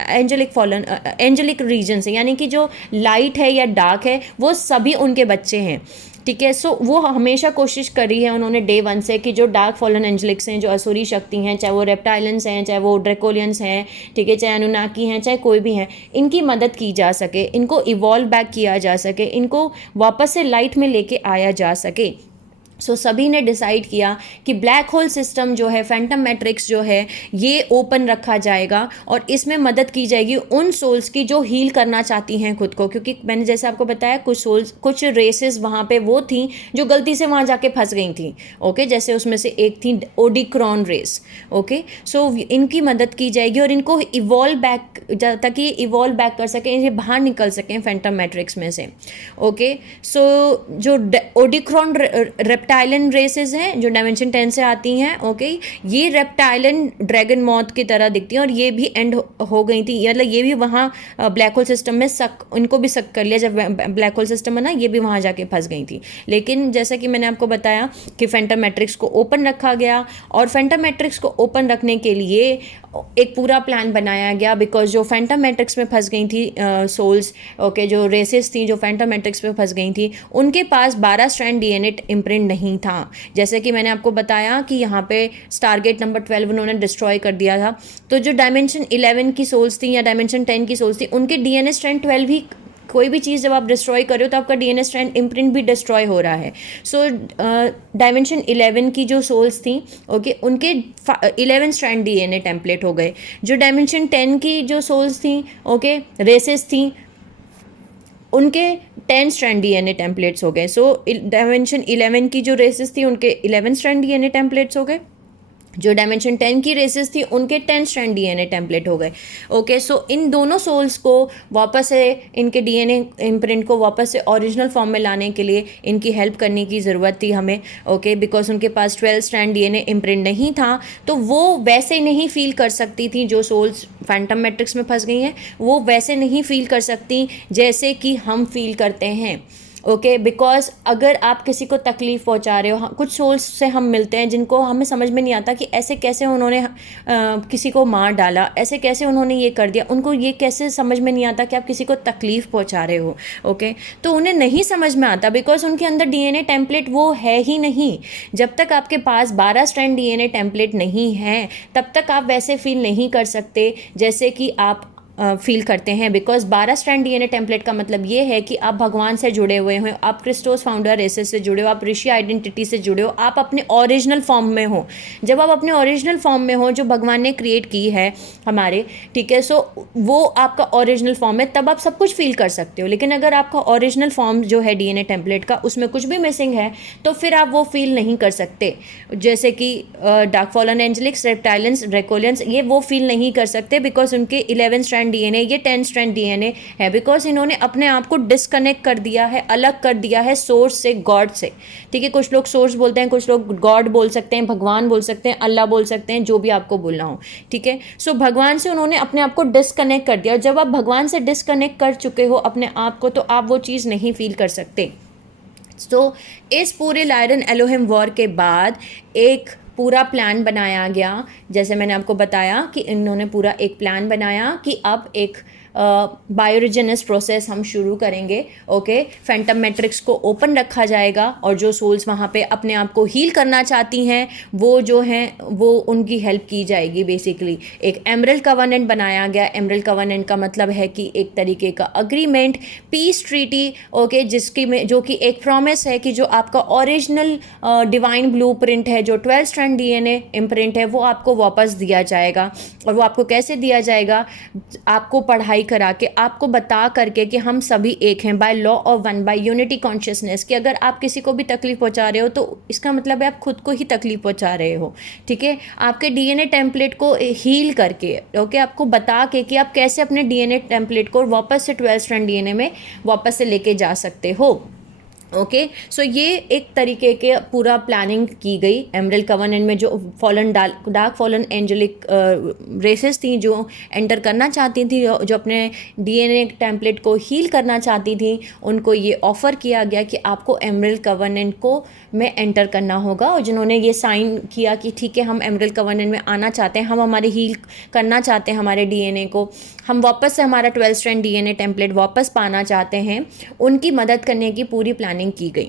angelic fallen angelic region से, यानी कि जो लाइट है या डार्क है, वो सभी उनके बच्चे हैं, ठीक है। सो वो हमेशा कोशिश करी है उन्होंने डे 1 से कि जो डार्क फॉलन एंजेलिक्स हैं, जो असुरी शक्ति हैं, चाहे वो रेप्टाइलेंस हैं, चाहे वो ड्रैकोलियंस हैं, ठीक है, चाहे अनुनाकी हैं, चाहे कोई भी हैं, इनकी मदद की जा सके, इनको इवॉल्व बैक किया जा सके, इनको वापस से लाइट में लेके आया जा सके। सो सभी ने डिसाइड किया कि ब्लैक होल सिस्टम जो है, फैंटम मैट्रिक्स जो है, ये ओपन रखा जाएगा और इसमें मदद की जाएगी उन सोल्स की जो हील करना चाहती हैं खुद को, क्योंकि मैंने जैसे आपको बताया कुछ सोल्स, कुछ रेसेस वहाँ पे वो थी जो गलती से वहाँ जाके फंस गई थी, ओके, जैसे उसमें से एक थी ओडिक्रॉन रेस, ओके। सो इनकी मदद की जाएगी और इनको इवॉल्व बैक, ताकि ये इवॉल्व बैक कर सकें, ये बाहर निकल सकें फैंटम मैट्रिक्स में से, ओके। सो जो ओडिक्रॉन रेप्टाइलन रेसेस हैं जो डायमेंशन 10 से आती हैं, ओके। ये रेप्टाइलन ड्रैगन मॉथ की तरह दिखती हैं और ये भी एंड हो गई थी, मतलब ये भी वहाँ ब्लैक होल सिस्टम में इनको भी सक कर लिया जब ब्लैक होल सिस्टम बना, ये भी वहाँ जाके फंस गई थी। लेकिन जैसा कि मैंने आपको बताया कि फैंटम मैट्रिक्स को ओपन रखा गया, और फैंटम मैट्रिक्स को ओपन रखने के लिए एक पूरा प्लान बनाया गया, बिकॉज जो फैंटम मैट्रिक्स में फंस गई थी सोल्स, ओके, जो रेसेस थी जो फैंटम मैट्रिक्स में फंस गई थी, उनके पास 12 स्ट्रैंड डीएनए इम्प्रिंट नहीं था। जैसे कि मैंने आपको बताया कि यहाँ पे स्टारगेट नंबर 12 उन्होंने डिस्ट्रॉय कर दिया था, तो जो डायमेंशन 11 की सोल्स थी या डायमेंशन 10 की सोल्स थी, उनके डीएनए स्ट्रैंड 12 ही, कोई भी चीज़ जब आप डिस्ट्रॉय कर रहे हो तो आपका डीएनए स्ट्रैंड इम्प्रिंट भी डिस्ट्रॉय हो रहा है। सो डायमेंशन 11 की जो सोल्स थी, ओके, उनके 11 स्ट्रैंड डीएनए टेम्पलेट हो गए। जो डायमेंशन 10 की जो सोल्स थी, ओके, रेसेस थी, उनके 10 स्ट्रैंड डीएनए टेम्पलेट्स हो गए। सो डायमेंशन 11 की जो रेसेस थी उनके 11 स्ट्रैंड डीएनए टेम्पलेट्स हो गए, जो डायमेंशन 10 की रेसेस थी उनके 10 स्ट्रैंड डीएनए टेम्पलेट हो गए, ओके। सो इन दोनों सोल्स को वापस से, इनके डीएनए इम्प्रिंट को वापस से ओरिजिनल फॉर्म में लाने के लिए इनकी हेल्प करने की ज़रूरत थी हमें, ओके, बिकॉज उनके पास 12 स्ट्रैंड डीएनए इम्प्रिंट नहीं था, तो वो वैसे नहीं फील कर सकती थी, जो सोल्स फैंटम मैट्रिक्स में फंस गई हैं वो वैसे नहीं फील कर सकती जैसे कि हम फील करते हैं, ओके। बिकॉज अगर आप किसी को तकलीफ़ पहुंचा रहे हो, कुछ सोल्स से हम मिलते हैं जिनको हमें समझ में नहीं आता कि ऐसे कैसे उन्होंने किसी को मार डाला, ऐसे कैसे उन्होंने ये कर दिया, उनको ये कैसे समझ में नहीं आता कि आप किसी को तकलीफ़ पहुंचा रहे हो, ओके। तो उन्हें नहीं समझ में आता बिकॉज उनके अंदर डीएनए टेम्पलेट वो है ही नहीं। जब तक आपके पास 12 स्ट्रैंड डीएनए टेम्पलेट नहीं है तब तक आप वैसे फील नहीं कर सकते जैसे कि आप फील करते हैं, बिकॉज 12 स्ट्रैंड डीएनए टेम्पलेट का मतलब ये है कि आप भगवान से जुड़े हुए हो, आप क्रिस्टोस फाउंडर रेसेस से जुड़े हो, आप ऋषि आइडेंटिटी से जुड़े हो, आप अपने ओरिजिनल फॉर्म में हो। जब आप अपने ओरिजिनल फॉर्म में हो जो भगवान ने क्रिएट की है हमारे, ठीक है, सो वो आपका ओरिजिनल फॉर्म है, तब आप सब कुछ फील कर सकते हो। लेकिन अगर आपका ओरिजिनल फॉर्म जो है डीएनए टेम्पलेट का उसमें कुछ भी मिसिंग है तो फिर आप वो फील नहीं कर सकते। जैसे कि डार्क फॉलन एंजेलिक्स, रेप्टाइलियंस, ड्रैकोलियंस, ये वो फील नहीं कर सकते बिकॉज उनके 11 स्ट्रैंड डीएनए, ये 10 स्ट्रैंड डीएनए है, बिकॉज इन्होंने अपने आप को डिस्कनेक्ट कर दिया है, अलग कर दिया है सोर्स से, गॉड से, ठीक है। कुछ लोग सोर्स बोलते हैं, कुछ लोग गॉड बोल सकते हैं, भगवान बोल सकते हैं, अल्लाह बोल सकते हैं, जो भी आपको बोलना हो, ठीक है। सो भगवान से उन्होंने अपने आप को डिस्कनेक्ट कर दिया, और जब आप भगवान से डिस्कनेक्ट कर चुके हो अपने आप को तो आप वो चीज़ नहीं फील कर सकते। तो इस पूरे लायरन एलोहिम वॉर के बाद एक पूरा प्लान बनाया गया, जैसे मैंने आपको बताया कि इन्होंने पूरा एक प्लान बनाया कि अब एक बायोरिजिनस प्रोसेस हम शुरू करेंगे, ओके। फैंटम मैट्रिक्स को ओपन रखा जाएगा और जो सोल्स वहाँ पे अपने आप को हील करना चाहती हैं वो जो हैं वो उनकी हेल्प की जाएगी। बेसिकली एक एमरल्ड कवर्नेंट बनाया गया। एमरल्ड कवर्नेंट का मतलब है कि एक तरीके का अग्रीमेंट, पीस ट्रीटी, ओके, जिसकी में जो कि एक प्रॉमिस है कि जो आपका ओरिजिनल डिवाइन ब्लूप्रिंट है, जो 12 स्ट्रैंड डीएनए इम्प्रिंट है, वो आपको वापस दिया जाएगा। और वो आपको कैसे दिया जाएगा? आपको पढ़ाई करा के, आपको बता करके कि हम सभी एक हैं, by law of one, by unity consciousness, कि अगर आप किसी को भी तकलीफ पहुंचा रहे हो तो इसका मतलब है आप खुद को ही तकलीफ पहुंचा रहे हो, ठीक है। आपके डीएनए टेम्पलेट को हील करके, ओके, आपको बता के कि आप कैसे अपने डीएनए टेम्पलेट को वापस से 12 स्ट्रैंड डीएनए में वापस से लेके जा सकते हो, ओके। सो ये एक तरीके के पूरा प्लानिंग की गई एमरल्ड कवर्नेंट में। जो fallen dark fallen angelic races थी जो एंटर करना चाहती थी, जो अपने डीएनए टेम्पलेट को हील करना चाहती थी, उनको ये ऑफ़र किया गया कि आपको एमरल्ड कवर्नेंट को में एंटर करना होगा। और जिन्होंने ये साइन किया कि ठीक है हम एमरल्ड कवर्नेंट में आना चाहते हैं, हम हमारे हील करना चाहते हैं हमारे डीएनए को, हम वापस से हमारा 12 स्ट्रैंड डीएनए टेम्पलेट वापस पाना चाहते हैं, उनकी मदद करने की पूरी प्लानिंग की गई।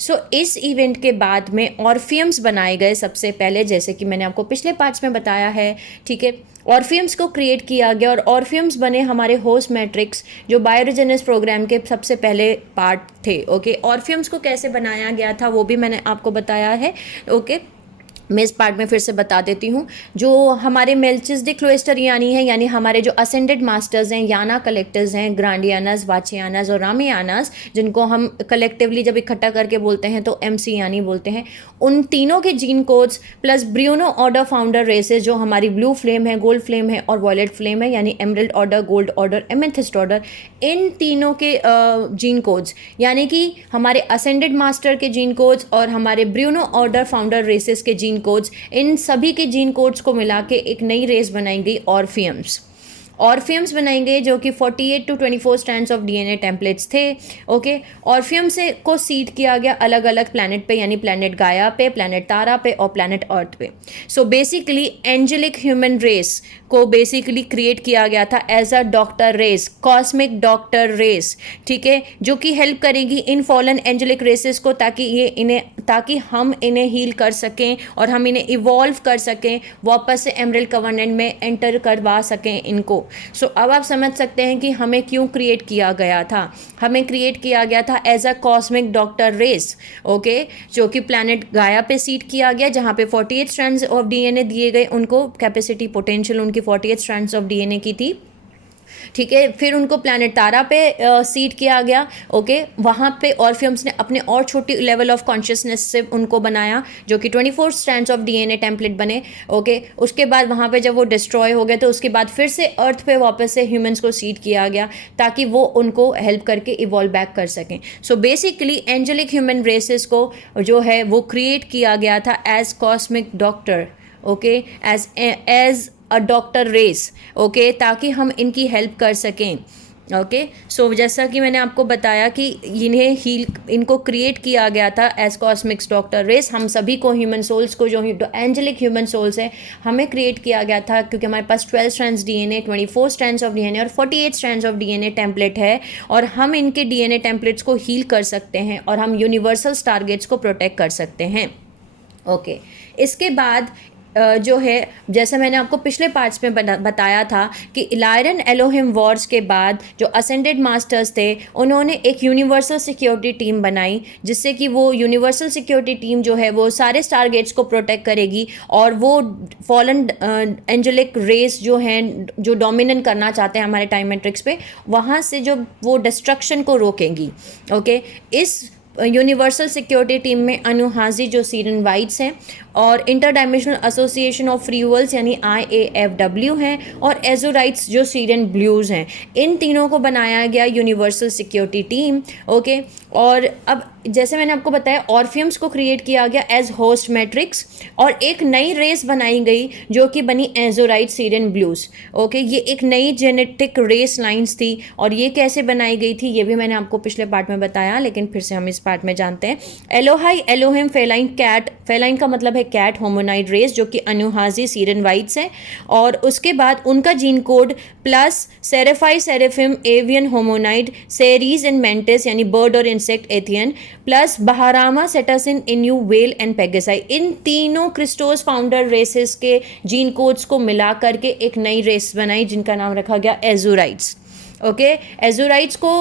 सो इस इवेंट के बाद में ऑर्फियम्स बनाए गए सबसे पहले, जैसे कि मैंने आपको पिछले पार्ट्स में बताया है, ठीक है। ऑर्फियम्स को क्रिएट किया गया और ऑर्फियम्स बने हमारे होस्ट मैट्रिक्स, जो बायोरिजिनस प्रोग्राम के सबसे पहले पार्ट थे, ओके। ऑर्फियम्स को कैसे बनाया गया था वो भी मैंने आपको बताया है, ओके। मैं इस पार्ट में फिर से बता देती हूँ। जो हमारे मेल्चिसडिक क्लोस्टरियानी है, यानी हमारे जो असेंडेड मास्टर्स हैं, याना कलेक्टर्स हैं, ग्रांडियानास, वाचियानास और रामियानास, जिनको हम कलेक्टिवली जब इकट्ठा करके बोलते हैं तो एमसियानी बोलते हैं, उन तीनों के gene codes plus Breneau order founder races जो हमारी ब्लू फ्लेम है, गोल्ड फ्लेम है और वॉयलेट फ्लेम है, यानी emerald order, gold order, amethyst order, इन तीनों के जीन कोड्स, यानी कि हमारे असेंडेड मास्टर के जीन कोड्स और हमारे ब्रूनो ऑर्डर फाउंडर रेसेस के जीन कोड्स, इन सभी के जीन कोड्स को मिला के एक नई रेस बनाई गई, ऑर्फियम्स बनाएंगे, जो कि 48 to 24 strands of DNA templates थे। ओके, ऑर्फियम से को सीड किया गया अलग अलग प्लैनेट पे, यानी प्लैनेट गाया पे, प्लैनेट तारा पे और प्लैनेट अर्थ पे। So basically angelic human race को बेसिकली क्रिएट किया गया था as a doctor race, cosmic doctor race, ठीक है, जो कि हेल्प करेगी इन फॉलन एंजेलिक रेसेस को, ताकि हम इन्हें हील कर सकें और हम इन्हें इवॉल्व कर सकें, वापस से एमरल्ड कवर्नेंट में एंटर करवा सकें इनको। सो अब आप समझ सकते हैं कि हमें क्यों क्रिएट किया गया था। हमें क्रिएट किया गया था as a cosmic doctor race, okay, जो कि प्लैनेट गाया पे सीड किया गया, जहाँ पे 48 स्ट्रैंड्स ऑफ डीएनए दिए गए, उनको कैपेसिटी पोटेंशियल उनकी 48 स्ट्रैंड्स ऑफ डीएनए की थी, ठीक है। फिर उनको प्लैनेट तारा पे सीड किया गया, ओके, वहाँ पे ऑर्फियम्स ने अपने और छोटी लेवल ऑफ कॉन्शियसनेस से उनको बनाया, जो कि 24 स्ट्रैंड्स ऑफ डीएनए टेम्पलेट बने, ओके। उसके बाद वहाँ पे जब वो डिस्ट्रॉय हो गए तो उसके बाद फिर से अर्थ पे वापस से ह्यूमंस को सीड किया गया, ताकि वो उनको हेल्प करके इवॉल्व बैक कर सकें। So basically angelic human races को जो है वो क्रिएट किया गया था as cosmic doctor, okay, as a doctor race, okay, ताकि हम इनकी हेल्प कर सकें, ओके। सो जैसा कि मैंने आपको बताया कि इनको क्रिएट किया गया था एज कॉस्मिक्स डॉक्टर रेस, हम सभी को, ह्यूमन सोल्स को, जो एंजेलिक ह्यूमन सोल्स हैं, हमें क्रिएट किया गया था क्योंकि हमारे पास 12 strands DNA, 24 strands of DNA और 48 स्ट्रैंड्स ऑफ डीएनए टेम्पलेट है, और हम इनके डीएनए टेम्पलेट्स को हील कर सकते हैं और हम यूनिवर्सल स्टारगेट्स को प्रोटेक्ट कर सकते हैं, ओके। इसके बाद जो है, जैसे मैंने आपको पिछले पार्ट्स में बताया था कि लायरन एलोहिम वॉर्स के बाद जो असेंडेड मास्टर्स थे, उन्होंने एक यूनिवर्सल सिक्योरिटी टीम बनाई, जिससे कि वो यूनिवर्सल सिक्योरिटी टीम जो है वो सारे स्टारगेट्स को प्रोटेक्ट करेगी और वो फॉलन एंजेलिक रेस जो हैं, जो डोमिनेट करना चाहते हैं हमारे टाइम मैट्रिक्स पे, वहाँ से जो वो डिस्ट्रक्शन को रोकेंगी, ओके। इस यूनिवर्सल सिक्योरिटी टीम में अनुहाजी जो सीरन वाइट्स हैं और inter dimensional association of free worlds यानी IAFW हैं और एजोराइट्स जो सीरियन ब्लूज़ हैं, इन तीनों को बनाया गया यूनिवर्सल सिक्योरिटी टीम, ओके। और अब जैसे मैंने आपको बताया, ऑर्फियम्स को क्रिएट किया गया एज होस्ट मैट्रिक्स और एक नई रेस बनाई गई जो कि बनी एजोराइट सीरियन ब्लूज़, ओके। ये एक नई जेनेटिक रेस लाइन्स थी और ये कैसे बनाई गई थी ये भी मैंने आपको पिछले पार्ट में बताया, लेकिन फिर से हम इस पार्ट में जानते हैं। एलोहाई एलोहिम फेलाइन कैट, फेलाइन का मतलब है कैट, होमोनाइड रेस जो कि अनुहाजी सीरन वाइट्स है, और उसके बाद उनका gene code plus Seraphei Seraphim avian hominid, Cerez and Mantis यानी बर्ड और insect Aethien, plus Braharama cetacean Inyu whale and Pegasai, इन तीनों क्रिस्टोस फाउंडर रेसेस के जीन कोड्स को मिला करके एक नई रेस बनाई जिनका नाम रखा गया एजोराइट्स, ओके। एजोराइट्स को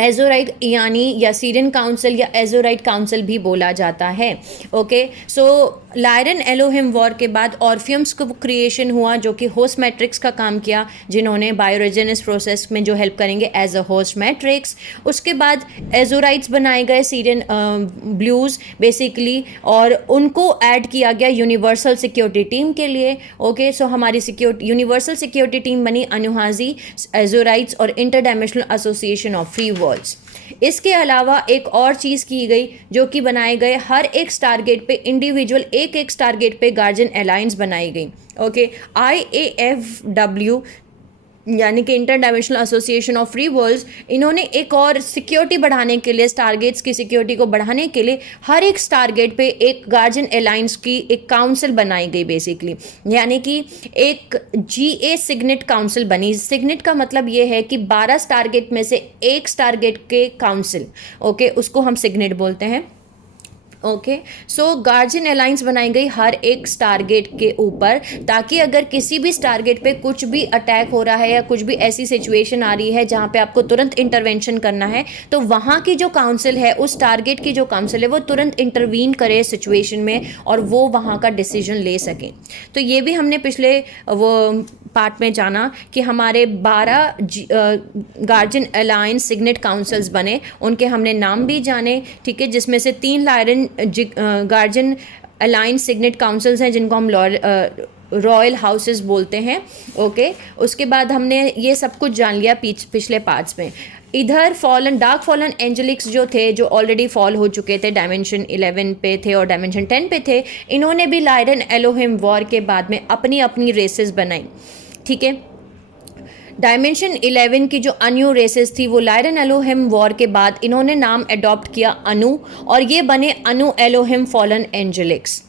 एजोराइट यानी या सीरियन काउंसिल या एजोराइट काउंसिल भी बोला जाता है, ओके। सो लायरन एलोहिम वॉर के बाद ऑर्फियम्स को क्रिएशन हुआ जो कि होस्ट मैट्रिक्स का काम किया, जिन्होंने बायोरेजेनेस प्रोसेस में जो हेल्प करेंगे एज अ होस्ट मैट्रिक्स। उसके बाद एजोराइट्स बनाए गए सीरियन ब्लूज़ बेसिकली, और उनको ऐड किया गया यूनिवर्सल सिक्योरिटी टीम के लिए, ओके। सो हमारी यूनिवर्सल सिक्योरिटी टीम बनी अनुहाजी, एजोराइट्स और inter dimensional association of free worlds. इसके अलावा एक और चीज़ की गई जो कि बनाए गए हर एक स्टारगेट पे इंडिविजुअल एक स्टारगेट पे गार्जियन अलायंस बनाई गई, ओके। IAFW यानी कि inter dimensional association of free worlds, इन्होंने एक और सिक्योरिटी बढ़ाने के लिए, स्टारगेट्स की सिक्योरिटी को बढ़ाने के लिए हर एक स्टारगेट पे एक गार्जियन अलायंस की एक काउंसिल बनाई गई बेसिकली, यानी कि एक GA सिग्नेट काउंसिल बनी। सिग्नेट का मतलब ये है कि 12 स्टारगेट में से एक स्टारगेट के काउंसिल, ओके, उसको हम सिग्नेट बोलते हैं। ओके, सो गार्जियन अलायंस बनाई गई हर एक स्टारगेट के ऊपर, ताकि अगर किसी भी स्टारगेट पे कुछ भी अटैक हो रहा है या कुछ भी ऐसी सिचुएशन आ रही है जहाँ पे आपको तुरंत इंटरवेंशन करना है, तो वहाँ की जो काउंसिल है, उस टारगेट की जो काउंसिल है, वो तुरंत इंटरवीन करे सिचुएशन में और वो वहाँ का डिसीजन ले सकें। तो ये भी हमने पिछले वो पार्ट में जाना कि हमारे 12 गार्जियन अलायंस सिग्नेट काउंसिल्स बने, उनके हमने नाम भी जाने, ठीक है, जिसमें से 3 लायरन गार्जियन अलायंस सिग्नेट काउंसिल्स हैं जिनको हम रॉयल हाउसेस बोलते हैं। ओके, उसके बाद हमने ये सब कुछ जान लिया पिछले पार्ट्स में। इधर डार्क फॉलन एंजेलिक्स जो थे, जो ऑलरेडी फॉल हो चुके थे, डायमेंशन 11 पे थे और डायमेंशन 10 पे थे, इन्होंने भी लायरन एलोहिम वॉर के बाद में अपनी अपनी रेसेस बनाई, ठीक है। डायमेंशन 11 की जो अन्यू रेसेस थी, वो लायरन एलोहिम वॉर के बाद इन्होंने नाम अडॉप्ट किया अनु, और ये बने अनु एलोहिम फॉलन एंजेलिक्स।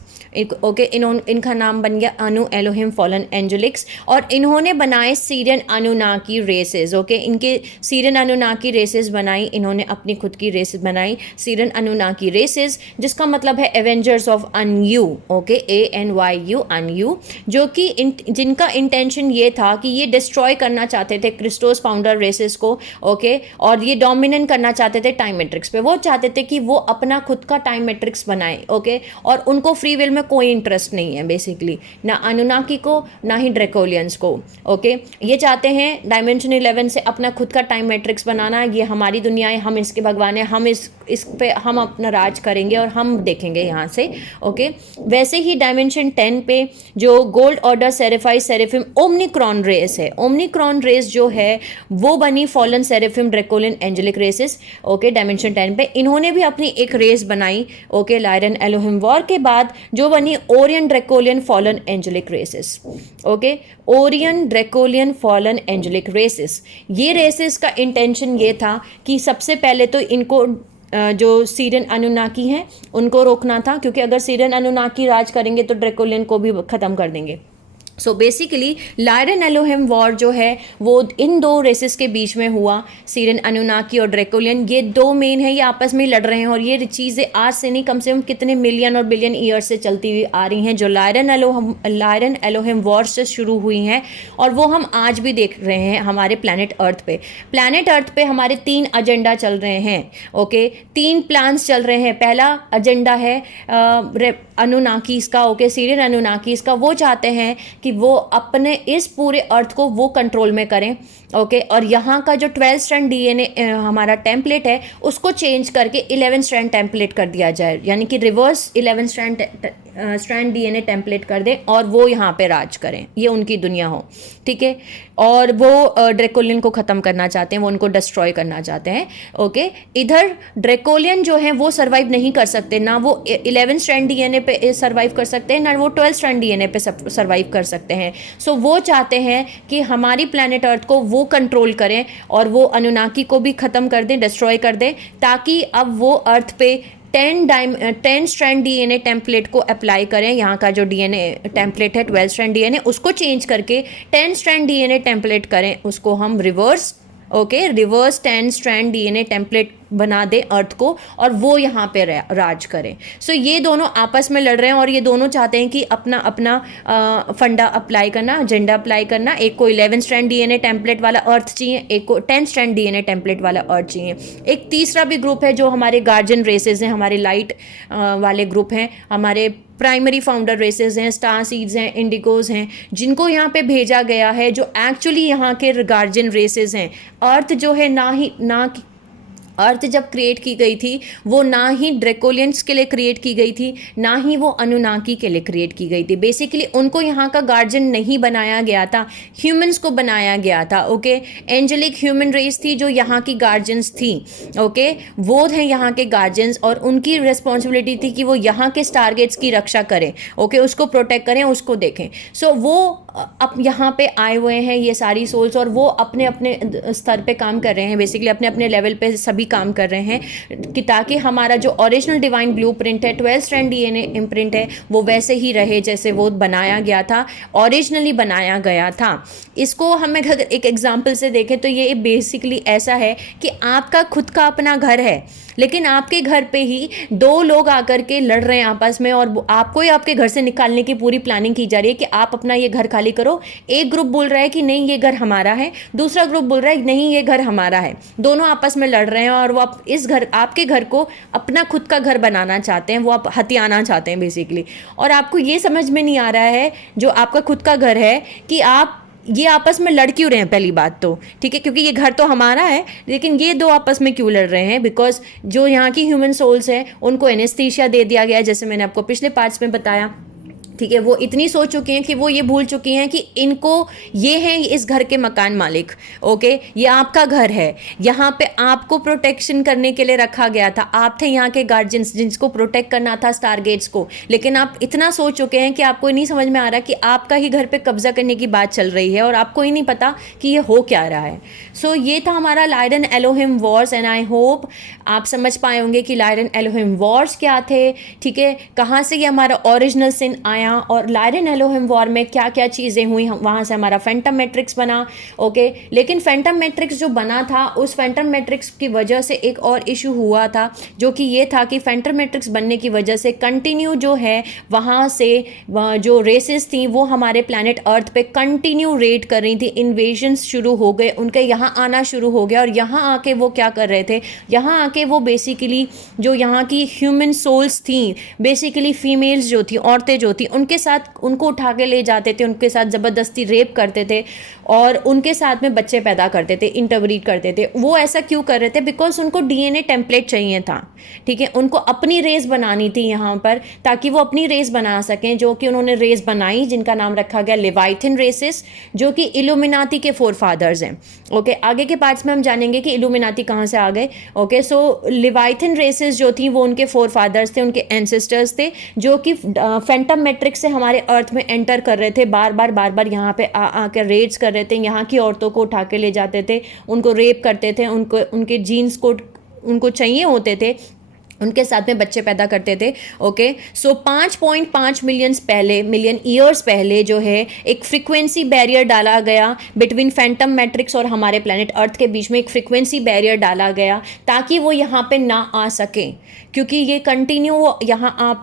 ओके, इनका नाम बन गया अनु एलोहिम फॉलन एंजेलिक्स, और इन्होंने बनाए सीरियन अनुनाकी रेसेस। ओके, इनके सीरियन अनुनाकी रेसेस बनाई, इन्होंने अपनी खुद की रेसेस बनाई सीरियन अनुनाकी रेसेस, जिसका मतलब है एवेंजर्स ऑफ अनयू। ओके, ANYU अनयू, जो कि जिनका इंटेंशन ये था कि ये डिस्ट्रॉय करना चाहते थे क्रिस्टोस फाउंडर रेसेस को। ओके, और ये डोमिनेट करना चाहते थे टाइम मैट्रिक्स पे। वो चाहते थे कि वो अपना खुद का टाइम मैट्रिक्स बनाए। ओके, और उनको फ्री विल में कोई इंटरेस्ट नहीं है बेसिकली, ना अनुनाकी को ना ही ड्रैकोलियंस को। ओके, ये चाहते हैं डायमेंशन 11 से अपना खुद का टाइम मैट्रिक्स बनाना, ये हमारी दुनिया है, हम इसके भगवान हैं, हम इस पे हम अपना राज करेंगे और हम देखेंगे यहाँ से। ओके, वैसे ही डायमेंशन 10 पे जो gold order Seraphei Seraphim Omnicron race है, ओमनिक्रॉन रेस जो है वो बनी fallen Seraphim Dracolian angelic races. Okay, dimension 10 पे इन्होंने भी अपनी एक रेस बनाई। ओके, लायरन एलोहिम वॉर के बाद जो बनी Orion Dracolian fallen angelic races. Okay, Orion Dracolian fallen angelic races, ये रेसेस का इंटेंशन ये था कि सबसे पहले तो इनको जो सीरियन अनुनाकी हैं उनको रोकना था, क्योंकि अगर सीरियन अनुनाकी राज करेंगे तो ड्रैकोलियन को भी ख़त्म कर देंगे। सो बेसिकली लायरन एलोहिम वॉर जो है वो इन दो रेसेस के बीच में हुआ, सीरियन अनुनाकी और ड्रैकोलियन, ये दो मेन है, ये आपस में लड़ रहे हैं, और ये चीज़ें आज से नहीं, कम से कम कितने मिलियन और बिलियन ईयर से चलती हुई आ रही हैं, जो लायरन एलोहिम वॉर से शुरू हुई हैं, और वो हम आज भी देख रहे हैं हमारे प्लैनेट अर्थ पे। प्लैनेट अर्थ पे हमारे 3 एजेंडा चल रहे हैं। ओके, 3 प्लान्स चल रहे हैं। पहला एजेंडा है अनुनाकीस का। ओके, सीरियन अनुनाकीस का, वो चाहते हैं कि वो अपने इस पूरे अर्थ को वो कंट्रोल में करें। ओके, और यहाँ का जो 12 स्ट्रैंड DNA हमारा टेम्पलेट है उसको चेंज करके 11 स्ट्रैंड टेम्पलेट कर दिया जाए, यानी कि रिवर्स 11 स्ट्रैंड DNA टेम्पलेट कर दें और वो यहाँ पे राज करें, ये उनकी दुनिया हो, ठीक है। और वो ड्रैकोलियन को ख़त्म करना चाहते हैं, वो उनको डिस्ट्रॉय करना चाहते हैं। ओके, इधर ड्रैकोलियन जो है वो सर्वाइव नहीं कर सकते, ना वो 11 स्ट्रैंड DNA पे सर्वाइव कर सकते हैं, ना वो 12 स्ट्रैंड DNA पे सर्वाइव कर सकते हैं। सो वो चाहते हैं कि हमारी प्लैनेट अर्थ को वो कंट्रोल करें और वो अनुनाकी को भी ख़त्म कर दें, डिस्ट्रॉय कर दें, ताकि अब वो अर्थ पे 10 स्ट्रैंड DNA टेम्पलेट को अप्लाई करें। यहाँ का जो DNA टेम्पलेट है 12 स्ट्रैंड DNA, उसको चेंज करके 10 स्ट्रैंड DNA टेम्पलेट करें, उसको हम रिवर्स 10 स्ट्रैंड DNA टेम्पलेट बना दे अर्थ को, और वो यहाँ पे राज करें। सो ये दोनों आपस में लड़ रहे हैं और ये दोनों चाहते हैं कि अपना अपना फंडा अप्लाई करना, एजेंडा अप्लाई करना। एक को 11 स्ट्रैंड DNA टेम्पलेट वाला अर्थ चाहिए, एक को 10 स्ट्रैंड DNA टेम्पलेट वाला अर्थ चाहिए। एक तीसरा भी ग्रुप है जो हमारे गार्जियन रेसेस हैं, हमारे लाइट वाले ग्रुप हैं, हमारे प्राइमरी फाउंडर रेसेस हैं, स्टार सीड्स हैं, इंडिगोज हैं, जिनको यहाँ पे भेजा गया है, जो एक्चुअली यहाँ के गार्जियन रेसेस हैं। अर्थ जो है अर्थ जब क्रिएट की गई थी वो ना ही ड्रैकोलियंस के लिए क्रिएट की गई थी, ना ही वो अनुनाकी के लिए क्रिएट की गई थी। बेसिकली उनको यहाँ का गार्जियन नहीं बनाया गया था, ह्यूमंस को बनाया गया था। ओके, एंजेलिक ह्यूमन रेस थी जो यहाँ की गार्जियंस थी। ओके, वो हैं यहाँ के गार्जियंस, और उनकी रिस्पॉन्सिबिलिटी थी कि वो यहाँ के टारगेट्स की रक्षा करें। ओके, उसको प्रोटेक्ट करें, उसको देखें। सो वो अब यहाँ पे आए हुए हैं ये सारी सोल्स, और वो अपने अपने स्तर पे काम कर रहे हैं, बेसिकली अपने अपने लेवल पे सभी काम कर रहे हैं कि ताकि हमारा जो ओरिजिनल डिवाइन ब्लूप्रिंट है, 12 स्ट्रैंड DNA इम्प्रिंट है, वो वैसे ही रहे जैसे वो बनाया गया था, ओरिजिनली बनाया गया था। इसको हमें अगर एक एग्जांपल से देखें तो ये बेसिकली ऐसा है कि आपका खुद का अपना घर है, लेकिन आपके घर पे ही दो लोग आकर के लड़ रहे हैं आपस में और आपको ही आपके घर से निकालने की पूरी प्लानिंग की जा रही है कि आप अपना ये घर खाली करो। एक ग्रुप बोल रहा है कि नहीं ये घर हमारा है, दूसरा ग्रुप बोल रहा है नहीं ये घर हमारा है। दोनों आपस में लड़ रहे हैं और वो इस घर, आपके घर को अपना खुद का घर बनाना चाहते हैं, वो आप हथियाना चाहते हैं बेसिकली। और आपको ये समझ में नहीं आ रहा है जो आपका खुद का घर है कि आप ये आपस में लड़ क्यों रहे हैं। पहली बात तो ठीक है, क्योंकि ये घर तो हमारा है, लेकिन ये दो आपस में क्यों लड़ रहे हैं? बिकॉज जो यहाँ की ह्यूमन सोल्स हैं उनको एनेस्थीसिया दे दिया गया है, जैसे मैंने आपको पिछले पार्ट्स में बताया। ठीक है, वो इतनी सोच चुकी हैं कि वो ये भूल चुकी हैं कि इनको, ये हैं इस घर के मकान मालिक। ओके, ये आपका घर है, यहाँ पे आपको प्रोटेक्शन करने के लिए रखा गया था, आप थे यहाँ के गार्जियंस जिसको प्रोटेक्ट करना था स्टारगेट्स को। लेकिन आप इतना सोच चुके हैं कि आपको नहीं समझ में आ रहा कि आपका ही घर पे कब्जा करने की बात चल रही है और आपको ही नहीं पता कि ये हो क्या रहा है। सो ये था हमारा Lyden Elohim wars and I hope आप समझ पाए होंगे कि लायडन एलोहिम वॉर्स क्या थे। ठीक है, कहाँ से ये हमारा ओरिजिनल सिन आया और लायडन एलोहिम वॉर में क्या क्या चीज़ें हुई, वहाँ से हमारा फैंटम मैट्रिक्स बना। ओके, लेकिन फैंटम मैट्रिक्स जो बना था उस फैंटम मैट्रिक्स की वजह से एक और इशू हुआ था, जो कि ये था कि फैंटम मैट्रिक्स बनने की वजह से कंटिन्यू जो है वहाँ से जो रेसेस थी वो हमारे प्लैनेट अर्थ पे कंटिन्यू रेड कर रही थी, इन्वेजन्स शुरू हो गए, उनके यहाँ आना शुरू हो गया। और यहाँ आके वो क्या कर रहे थे, यहाँ आके वो बेसिकली जो यहाँ की ह्यूमन सोल्स थी, बेसिकली फीमेल्स जो थी, औरतें जो थी, उनके साथ उनको उठा के ले जाते थे, उनके साथ ज़बरदस्ती रेप करते थे और उनके साथ में बच्चे पैदा करते थे, इंटरब्रीड करते थे। वो ऐसा क्यों कर रहे थे? बिकॉज उनको डीएनए टेम्पलेट चाहिए था। ठीक है, उनको अपनी रेस बनानी थी यहाँ पर, ताकि वो अपनी रेस बना सकें, जो कि उन्होंने रेस बनाई जिनका नाम रखा गया लेवाइथिन रेसेस, जो कि इल्यूमिनाती के फोर फादर्स हैं। ओके, आगे के पार्ट्स में हम जानेंगे कि इल्यूमिनाती कहाँ से आ गए। ओके, सो लेवाइथिन रेसेस जो थी वो उनके फोर फादर्स थे, उनके एंसेस्टर्स थे, जो कि फैंटम मैट्रिक्स से हमारे अर्थ में एंटर कर रहे थे, बार बार यहाँ पे आकर रेड्स कर रहे थे, यहाँ की औरतों को उठा के ले जाते थे, उनको रेप करते थे, उनको उनके जीन्स को उनको चाहिए होते थे, उनके साथ में बच्चे पैदा करते थे। ओके, सो 5.5 मिलियन ईयर्स पहले जो है एक फ्रीक्वेंसी बैरियर डाला गया बिटवीन फैंटम मैट्रिक्स और हमारे प्लैनेट अर्थ के बीच में। एक फ्रीक्वेंसी बैरियर डाला गया ताकि वो यहाँ पे ना आ सके, क्योंकि ये कंटिन्यू यहाँ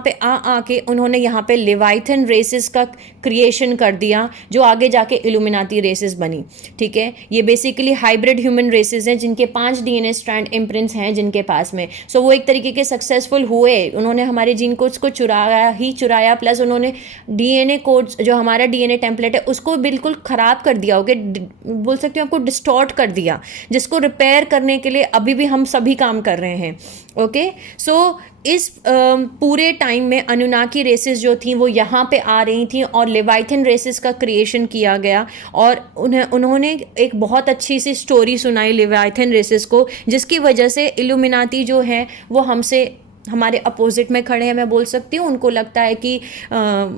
पे आके उन्होंने यहाँ पे लेवाइथन रेसेस का क्रिएशन कर दिया, जो आगे जाके इल्यूमिनाती रेसेस बनी। ठीक है, ये बेसिकली हाइब्रिड ह्यूमन रेसेस हैं जिनके 5 डीएनए स्ट्रैंड इम्प्रिंट्स हैं जिनके पास में। सो वो एक तरीके के सक्सेसफुल हुए, उन्होंने हमारे जीन कोड्स को चुराया, प्लस उन्होंने डीएनए कोड्स, जो हमारा डीएनए टेम्पलेट है उसको बिल्कुल ख़राब कर दिया। ओके, बोल सकते हो आपको डिस्टॉर्ट कर दिया, जिसको रिपेयर करने के लिए अभी भी हम सभी काम कर रहे हैं। ओके, सो इस पूरे टाइम में अनुनाकी रेसेस जो थी वो यहाँ पे आ रही थी और लेवाइथन रेसेस का क्रिएशन किया गया और उन्होंने एक बहुत अच्छी सी स्टोरी सुनाई लेवाइथन रेसेस को, जिसकी वजह से इल्यूमिनाती जो है वो हमसे, हमारे अपोजिट में खड़े हैं, मैं बोल सकती हूँ। उनको लगता है कि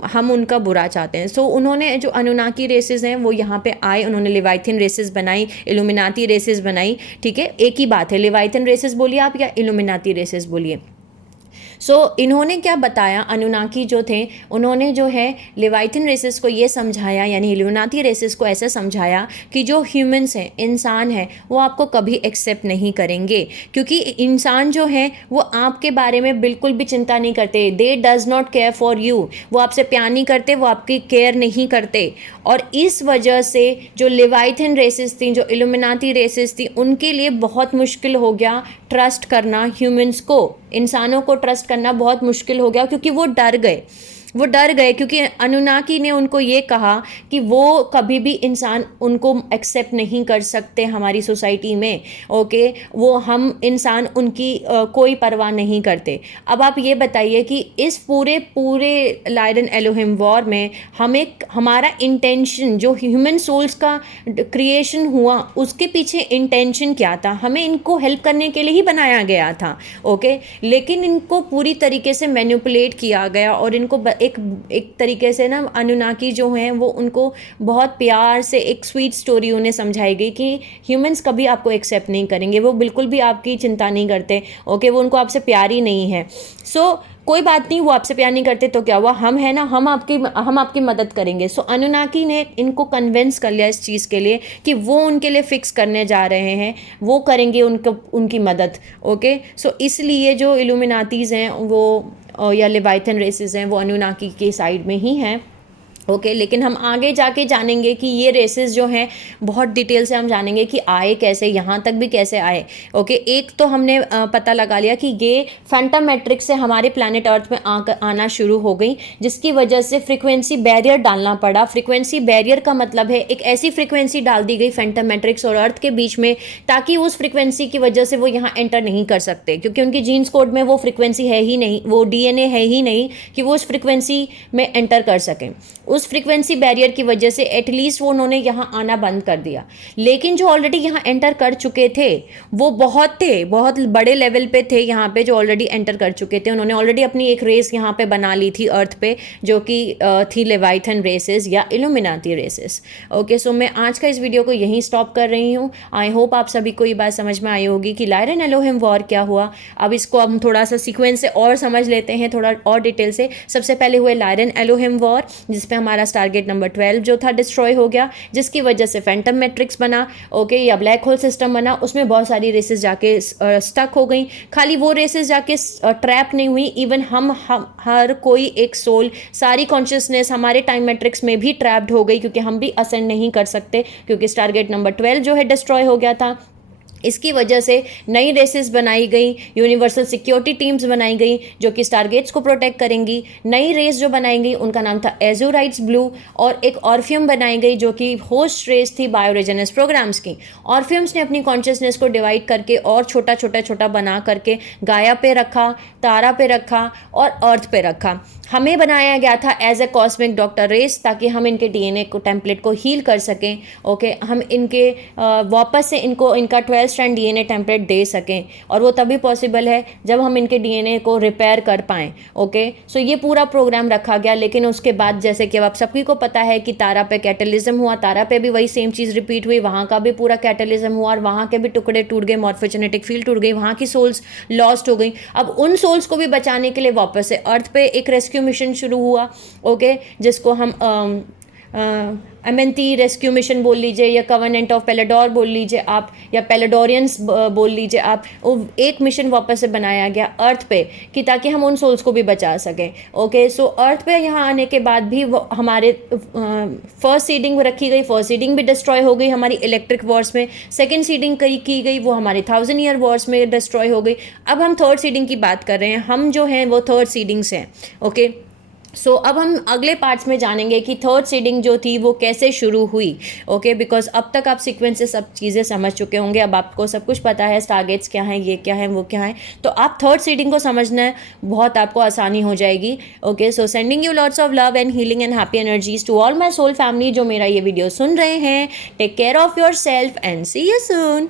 हम उनका बुरा चाहते हैं। सो उन्होंने जो अनुनाकी रेसेस हैं वो यहाँ पे आए, उन्होंने लेवाइथन रेसेस बनाई, इल्यूमिनाती रेसेस बनाई। ठीक है, एक ही बात है, लेवाइथन रेसेस बोलिए आप या इल्यूमिनाती रेसेस बोलिए। सो इन्होंने क्या बताया, अनुनाकी जो थे उन्होंने जो है लेवाइथन रेसेस को ये समझाया, यानी इल्यूमिनाती रेसेस को ऐसे समझाया कि जो ह्यूमंस हैं, इंसान हैं, वो आपको कभी एक्सेप्ट नहीं करेंगे, क्योंकि इंसान जो है वो आपके बारे में बिल्कुल भी चिंता नहीं करते। दे does not care for you, वो आपसे प्यार नहीं करते, वो आपकी केयर नहीं करते। और इस वजह से जो लेवाइथन रेसेस थी, जो इल्यूमिनाती रेसेस थी, उनके लिए बहुत मुश्किल हो गया ट्रस्ट करना ह्यूमंस को, इंसानों को ट्रस्ट करना बहुत मुश्किल हो गया, क्योंकि वो डर गए क्योंकि अनुनाकी ने उनको ये कहा कि वो कभी भी इंसान उनको एक्सेप्ट नहीं कर सकते हमारी सोसाइटी में। ओके, वो हम इंसान उनकी कोई परवाह नहीं करते। अब आप ये बताइए कि इस पूरे लायडन एलोहिम वॉर में हमारा इंटेंशन, जो ह्यूमन सोल्स का क्रिएशन हुआ उसके पीछे इंटेंशन क्या था? हमें इनको हेल्प करने के लिए ही बनाया गया था। ओके, लेकिन इनको पूरी तरीके से मैनिपुलेट किया गया और इनको एक तरीके से ना, अनुनाकी जो हैं वो उनको बहुत प्यार से एक स्वीट स्टोरी उन्हें समझाई गई कि ह्यूमंस कभी आपको एक्सेप्ट नहीं करेंगे, वो बिल्कुल भी आपकी चिंता नहीं करते। ओके, वो उनको आपसे प्यार ही नहीं है। सो कोई बात नहीं, वो आपसे प्यार नहीं करते तो क्या हुआ, हम है ना, हम आपकी मदद करेंगे। सो अनुनाकी ने इनको कन्विंस कर लिया इस चीज़ के लिए कि वो उनके लिए फिक्स करने जा रहे हैं, वो करेंगे उनकी मदद। ओके, सो इसलिए जो इल्यूमिनाटीज हैं वो या लेवाइथन रेसेस हैं वो अनुनाकी के साइड में ही हैं। ओके, लेकिन हम आगे जाके जानेंगे कि ये रेसेस जो हैं बहुत डिटेल से हम जानेंगे कि आए कैसे, यहाँ तक भी कैसे आए। ओके, एक तो हमने पता लगा लिया कि ये फैंटम मैट्रिक्स से हमारे प्लैनेट अर्थ में आना शुरू हो गई, जिसकी वजह से फ्रीक्वेंसी बैरियर डालना पड़ा। फ्रीक्वेंसी बैरियर का मतलब है एक ऐसी फ्रीक्वेंसी डाल दी गई फैंटम मैट्रिक्स और अर्थ के बीच में, ताकि उस फ्रीक्वेंसी की वजह से वो यहाँ एंटर नहीं कर सकते, क्योंकि उनकी जीन्स कोड में वो फ्रीक्वेंसी है ही नहीं, वो DNA है ही नहीं कि वो उस फ्रीक्वेंसी में एंटर कर सकें। उस फ्रीक्वेंसी बैरियर की वजह से एटलीस्ट वो उन्होंने यहाँ आना बंद कर दिया। लेकिन जो ऑलरेडी यहाँ एंटर कर चुके थे वो बहुत बड़े लेवल पे थे यहाँ पे, जो ऑलरेडी एंटर कर चुके थे। उन्होंने ऑलरेडी अपनी एक रेस यहाँ पे बना ली थी अर्थ पे, जो कि थी लेवाइथन रेसेस या इल्यूमिनाटी रेसेस। ओके, सो मैं आज का इस वीडियो को यहीं स्टॉप कर रही हूँ। आई होप आप सभी को ये बात समझ में आई होगी कि लायरन एलोहिम वॉर क्या हुआ। अब इसको हम थोड़ा सा सीक्वेंस से और समझ लेते हैं, थोड़ा और डिटेल से। सबसे पहले हुए लायरन एलोहिम वॉर, जिसपे हमारा टारगेट नंबर 12 जो था डिस्ट्रॉय हो गया, जिसकी वजह से फैंटम मैट्रिक्स बना। ओके, या ब्लैक होल सिस्टम बना। उसमें बहुत सारी रेसेस जाके स्टक हो गई। खाली वो रेसेस जाके ट्रैप नहीं हुई, इवन हम हर कोई एक सोल, सारी कॉन्शियसनेस हमारे टाइम मैट्रिक्स में भी ट्रैप्ड हो गई, क्योंकि हम भी असेंड नहीं कर सकते, क्योंकि टारगेट नंबर 12 जो है डिस्ट्रॉय हो गया था। इसकी वजह से नई रेसेस बनाई गई, यूनिवर्सल सिक्योरिटी टीम्स बनाई गई जो कि स्टारगेट्स को प्रोटेक्ट करेंगी। नई रेस जो बनाई गई उनका नाम था एजोराइट्स ब्लू, और एक ऑर्फियम बनाई गई जो कि होस्ट रेस थी बायोरेजेनस प्रोग्राम्स की। ऑर्फियम्स ने अपनी कॉन्शियसनेस को डिवाइड करके और छोटा बना करके गाया पे रखा, तारा पे रखा और अर्थ पे रखा। हमें बनाया गया था as a cosmic doctor race, ताकि हम इनके DNA को टेम्पलेट को हील कर सकें। ओके, हम इनके वापस से इनका 12 स्ट्रैंड DNA टेम्पलेट दे सकें, और वो तभी पॉसिबल है जब हम इनके DNA को रिपेयर कर पाएँ। ओके, सो ये पूरा प्रोग्राम रखा गया। लेकिन उसके बाद जैसे कि अब आप सभी को पता है कि तारा पे कैटलिज्म हुआ, तारा पे भी वही सेम चीज़ रिपीट हुई, वहाँ का भी पूरा कैटलिज्म हुआ और वहाँ के भी टुकड़े टूट गए, मॉर्फोजेनेटिक फील्ड टूट गई, वहाँ की सोल्स लॉस्ट हो गई। अब उन सोल्स को भी बचाने के लिए वापस से अर्थ पे एक रेस्क्यू मिशन शुरू हुआ। ओके, जिसको हम एमेंटी रेस्क्यू मिशन बोल लीजिए, या कवनेंट ऑफ पेलाडोर बोल लीजिए आप, या पेलाडोरियंस बोल लीजिए आप। एक मिशन वापस से बनाया गया अर्थ पे कि ताकि हम उन सोल्स को भी बचा सकें। ओके, सो अर्थ पे यहाँ आने के बाद भी हमारे फर्स्ट सीडिंग रखी गई, फर्स्ट सीडिंग भी डिस्ट्रॉय हो गई हमारी इलेक्ट्रिक वॉर्स में। सेकेंड सीडिंग की गई, वो हमारी 1000 ईयर वॉर्स में डिस्ट्रॉय हो गई। अब हम थर्ड सीडिंग की बात कर रहे हैं, हम जो हैं वो थर्ड सीडिंग से हैं। ओके, सो अब हम अगले पार्ट्स में जानेंगे कि थर्ड सीडिंग जो थी वो कैसे शुरू हुई। ओके, बिकॉज अब तक आप सीक्वेंस से सब चीज़ें समझ चुके होंगे, अब आपको सब कुछ पता है, टारगेट्स क्या हैं, ये क्या है, वो क्या है। तो आप थर्ड सीडिंग को समझना बहुत आपको आसानी हो जाएगी। Okay, so sending you lots of love and healing and happy energies to all my soul family जो मेरा ये वीडियो सुन रहे हैं। Take care of yourself and see you soon.